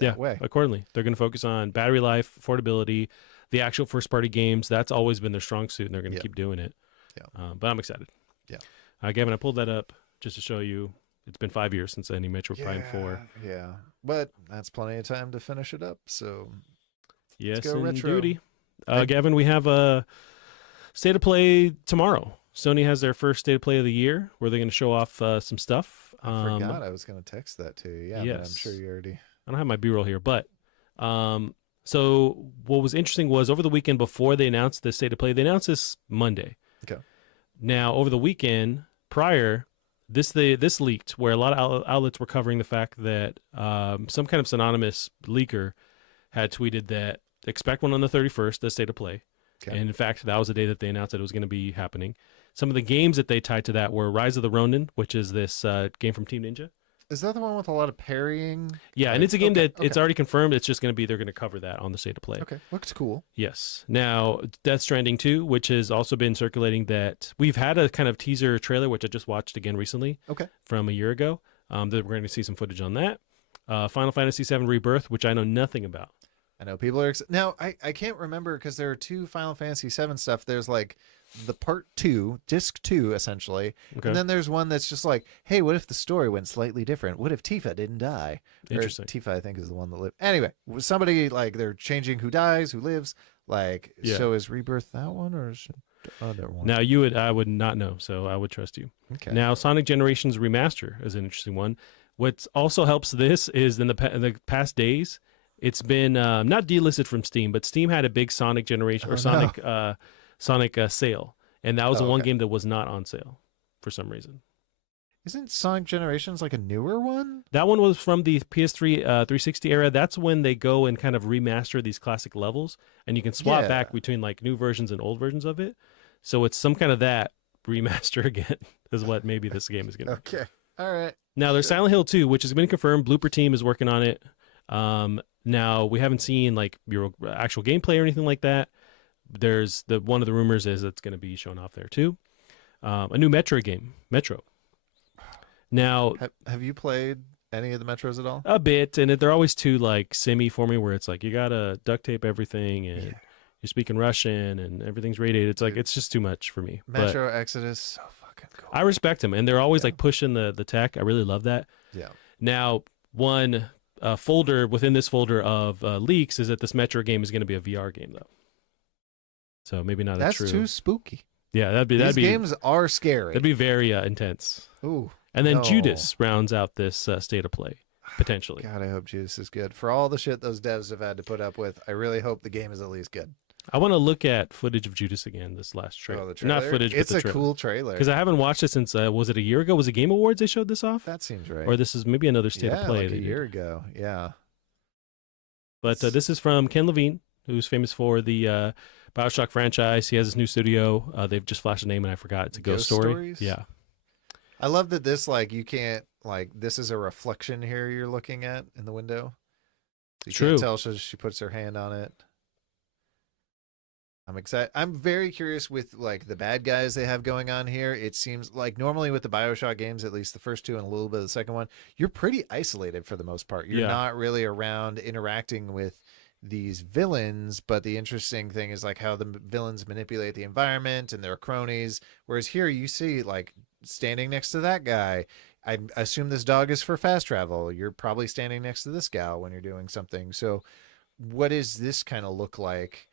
that way. Accordingly. They're going to focus on battery life, affordability, the actual first party games. That's always been their strong suit, and they're going to keep doing it. Yeah. But I'm excited. Yeah. Gavin, I pulled that up just to show you. It's been 5 years since any Metro Prime 4. Yeah. But that's plenty of time to finish it up. So yes, let's go retro. duty. Gavin, we have a state of play tomorrow. Sony has their first state of play of the year where they're going to show off some stuff. I forgot I was going to text that to you. Yeah, yes. But I'm sure you already. I don't have my B-roll here, but so what was interesting was over the weekend before they announced the state of play, they announced this Monday. Okay. Now, over the weekend prior, this leaked where a lot of outlets were covering the fact that some kind of synonymous leaker had tweeted that expect one on the 31st, the state of play. Okay. And in fact, that was the day that they announced that it was going to be happening. Some of the games that they tied to that were Rise of the Ronin, which is this game from Team Ninja. Is that the one with a lot of parrying? Yeah, and it's a game that it's already confirmed. It's just going to be, they're going to cover that on the state of play. Okay, looks cool. Yes. Now, Death Stranding 2, which has also been circulating, that we've had a kind of teaser trailer, which I just watched again recently. Okay. From a year ago. That we're going to see some footage on that. Final Fantasy VII Rebirth, which I know nothing about. I know people are now. I can't remember because there are two Final Fantasy VII stuff. There's like the part 2, disc 2, essentially, and then there's one that's just like, hey, what if the story went slightly different? What if Tifa didn't die? Interesting. Or Tifa, I think, is the one that lived. Anyway, somebody like they're changing who dies, who lives. Like, so is Rebirth that one or is it the other one? Now I would not know, so I would trust you. Okay. Now, Sonic Generations Remaster is an interesting one. What also helps this is in the past days. It's been not delisted from Steam, but Steam had a big Sonic Generation or Sonic sale, and that was the one game that was not on sale for some reason. Isn't Sonic Generations like a newer one? That one was from the PS3 360 era. That's when they go and kind of remaster these classic levels, and you can swap back between like new versions and old versions of it. So it's some kind of that remaster again is what maybe this game is going to be. Okay. All right. Now there's Silent Hill 2, which has been confirmed. Blooper Team is working on it. Now we haven't seen like your actual gameplay or anything like that. There's one of the rumors is it's going to be shown off there too. A new Metro game, Metro. Now, have you played any of the Metros at all? A bit, and they're always too like simmy for me, where it's like you gotta duct tape everything, and you're speaking Russian, and everything's radiated. It's like it's just too much for me. Metro Exodus, so fucking cool. I respect them, and they're always like pushing the tech. I really love that. Yeah. Now, one folder within this folder of leaks is that this Metro game is going to be a VR game, though. So maybe not. That's true. too spooky. Yeah, These games are scary. That'd be very intense. Ooh. And then Judas rounds out this state of play potentially. God, I hope Judas is good. For all the shit those devs have had to put up with, I really hope the game is at least good. I want to look at footage of Judas again. This last trailer. Oh, the trailer? Not footage, it's but the a cool trailer. Because I haven't watched it since was it a year ago? Was it Game Awards they showed this off? That seems right. Or this is maybe another state of play. Like a year ago. Yeah. But this is from Ken Levine, who's famous for the BioShock franchise. He has his new studio. They've just flashed a name and I forgot. It's a Ghost Story. Stories? Yeah. I love that this, like, you can't, like, this is a reflection here you're looking at in the window. You can't tell she puts her hand on it. I'm excited. I'm very curious with, like, the bad guys they have going on here. It seems like normally with the BioShock games, at least the first two and a little bit of the second one, you're pretty isolated for the most part. You're not really around interacting with these villains, but the interesting thing is like how the villains manipulate the environment and their cronies, whereas here you see like standing next to that guy, I assume this dog is for fast travel, you're probably standing next to this gal when you're doing something. So what does this kind of look like,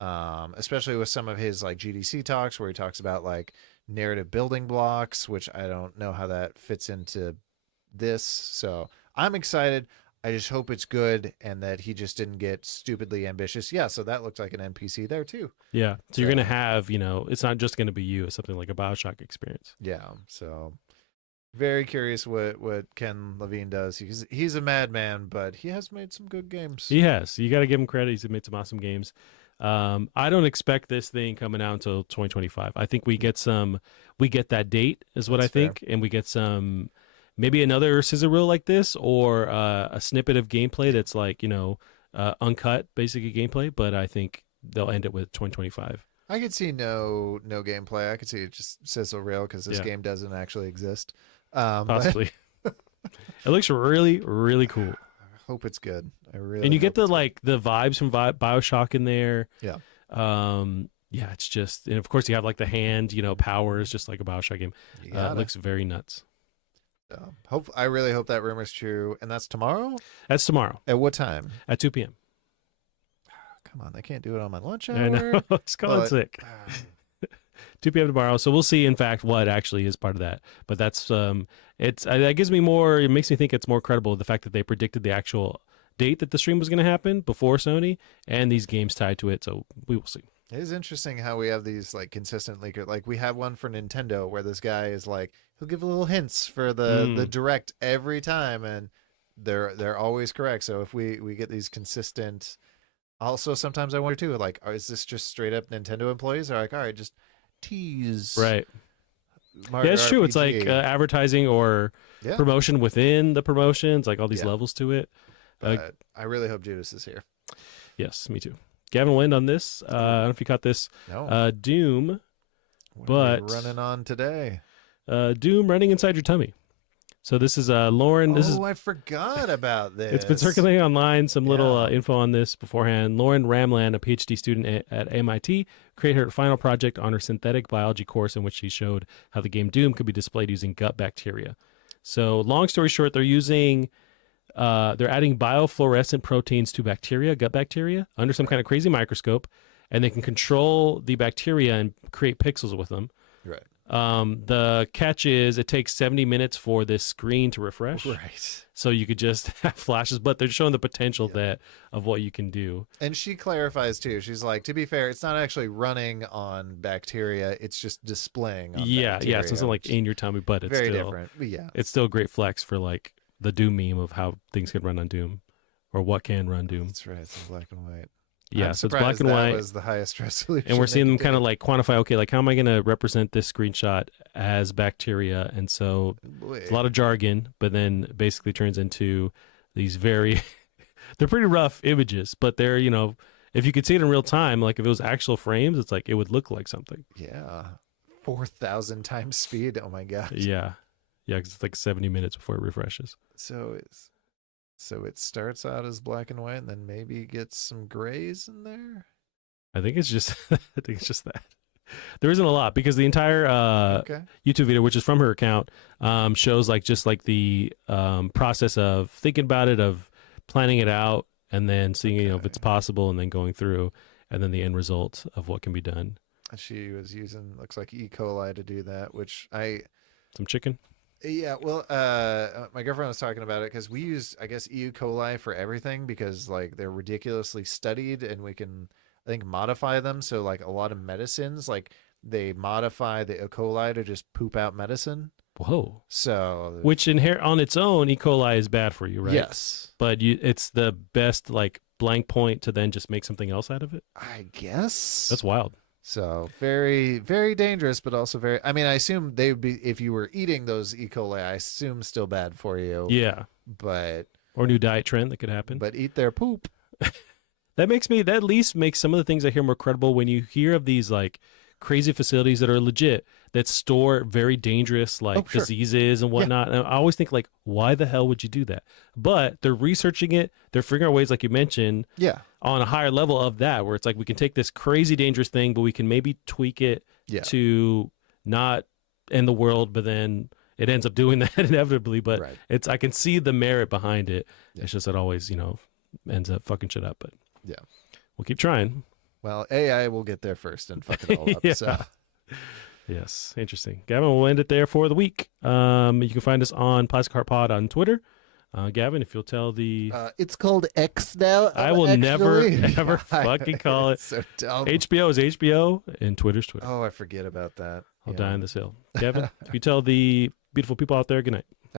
especially with some of his like GDC talks where he talks about like narrative building blocks, which I don't know how that fits into this. So I'm excited. I just hope it's good and that he just didn't get stupidly ambitious. Yeah, so that looked like an NPC there too. Yeah. So you're gonna have, it's not just gonna be you. It's something like a Bioshock experience. Yeah. So very curious what Ken Levine does. He's a madman, but he has made some good games. He has. You got to give him credit. He's made some awesome games. I don't expect this thing coming out until 2025. I think we get that date is what I think, fair. And we get maybe another scissor reel like this, or a snippet of gameplay that's like uncut, basically gameplay. But I think they'll end it with 2025. I could see no gameplay. I could see it just sizzle reel because this game doesn't actually exist. Possibly. It looks really, really cool. I hope it's good. I really. And you get the vibes from Bioshock in there. Yeah. Yeah, it's just, and of course you have like the hand, powers, just like a Bioshock game. It looks very nuts. I really hope that rumor's true. And that's tomorrow? That's tomorrow. At what time? At 2 p.m. Come on, they can't do it on my lunch hour. I know. It's calling sick. 2 p.m. tomorrow. So we'll see, in fact, what actually is part of that. But that's that gives me more. It makes me think it's more credible, the fact that they predicted the actual date that the stream was going to happen before Sony, and these games tied to it. So we will see. It is interesting how we have these like consistent leakers. Like we have one for Nintendo where this guy is like, he'll give little hints for the direct every time, and they're always correct. So if we get these consistent. Also, sometimes I wonder too, like, is this just straight up Nintendo employees? Or like, all right, just tease. Right. Mario it's true. RPG. It's like advertising or promotion within the promotions, like all these levels to it. But I really hope Judas is here. Yes, me too. Gavin will end on this. I don't know if you caught this. No. Doom. What are we running on today? Doom running inside your tummy. So this is Lauren. I forgot about this. It's been circulating online. Some little info on this beforehand. Lauren Ramland, a PhD student at MIT, created her final project on her synthetic biology course, in which she showed how the game Doom could be displayed using gut bacteria. So long story short, they're adding biofluorescent proteins to bacteria, gut bacteria, under some kind of crazy microscope, and they can control the bacteria and create pixels with them. Right. The catch is it takes 70 minutes for this screen to refresh. Right. So you could just have flashes, but they're showing the potential of what you can do. And she clarifies too. She's like, to be fair, it's not actually running on bacteria. It's just displaying on bacteria. Yeah. So it's not like in your tummy, but it's very still different. But yeah. It's still a great flex for like the Doom meme of how things can run on Doom or what can run Doom. That's right. It's in black and white. Yeah, so it's black and white. That was the highest resolution. And we're seeing them kind of like quantify, okay, like how am I going to represent this screenshot as bacteria? And so it's a lot of jargon, but then basically turns into these they're pretty rough images, but they're, if you could see it in real time, like if it was actual frames, it's like it would look like something. Yeah. 4,000 times speed. Oh my God. Yeah. Yeah, because it's like 70 minutes before it refreshes. So it starts out as black and white and then maybe gets some grays in there? I think it's just that. There isn't a lot because the entire YouTube video, which is from her account, shows just the process of thinking about it, of planning it out, and then seeing if it's possible, and then going through, and then the end result of what can be done. She was using, looks like E. coli to do that, which some chicken. Yeah, well, my girlfriend was talking about it because we use, I guess, E. coli for everything because like they're ridiculously studied and we can, I think, modify them. So like a lot of medicines, like they modify the E. coli to just poop out medicine. Whoa. So which on its own, E. coli is bad for you, right? Yes. But it's the best like blank point to then just make something else out of it. I guess. That's wild. So very, very dangerous, but also very, I mean, I assume they would be, if you were eating those E. coli, I assume still bad for you. Yeah. Or new diet trend that could happen. But eat their poop. That at least makes some of the things I hear more credible when you hear of these like crazy facilities that are legit, that store very dangerous diseases and whatnot. And I always think like, why the hell would you do that? But they're researching it. They're figuring out ways, like you mentioned, on a higher level of that, where it's like we can take this crazy dangerous thing, but we can maybe tweak it to not end the world, but then it ends up doing that inevitably. But I can see the merit behind it. Yeah. It's just it always, ends up fucking shit up. But we'll keep trying. Well, AI will get there first and fuck it all up. So. Yes, interesting. Gavin, we'll end it there for the week. You can find us on Plastic Heart Pod on Twitter. Gavin, if you'll tell the it's called X now. I will never ever fucking call it. So dumb. HBO is HBO and Twitter's Twitter. Oh, I forget about that. I'll die on this hill. Gavin, if you tell the beautiful people out there, good night.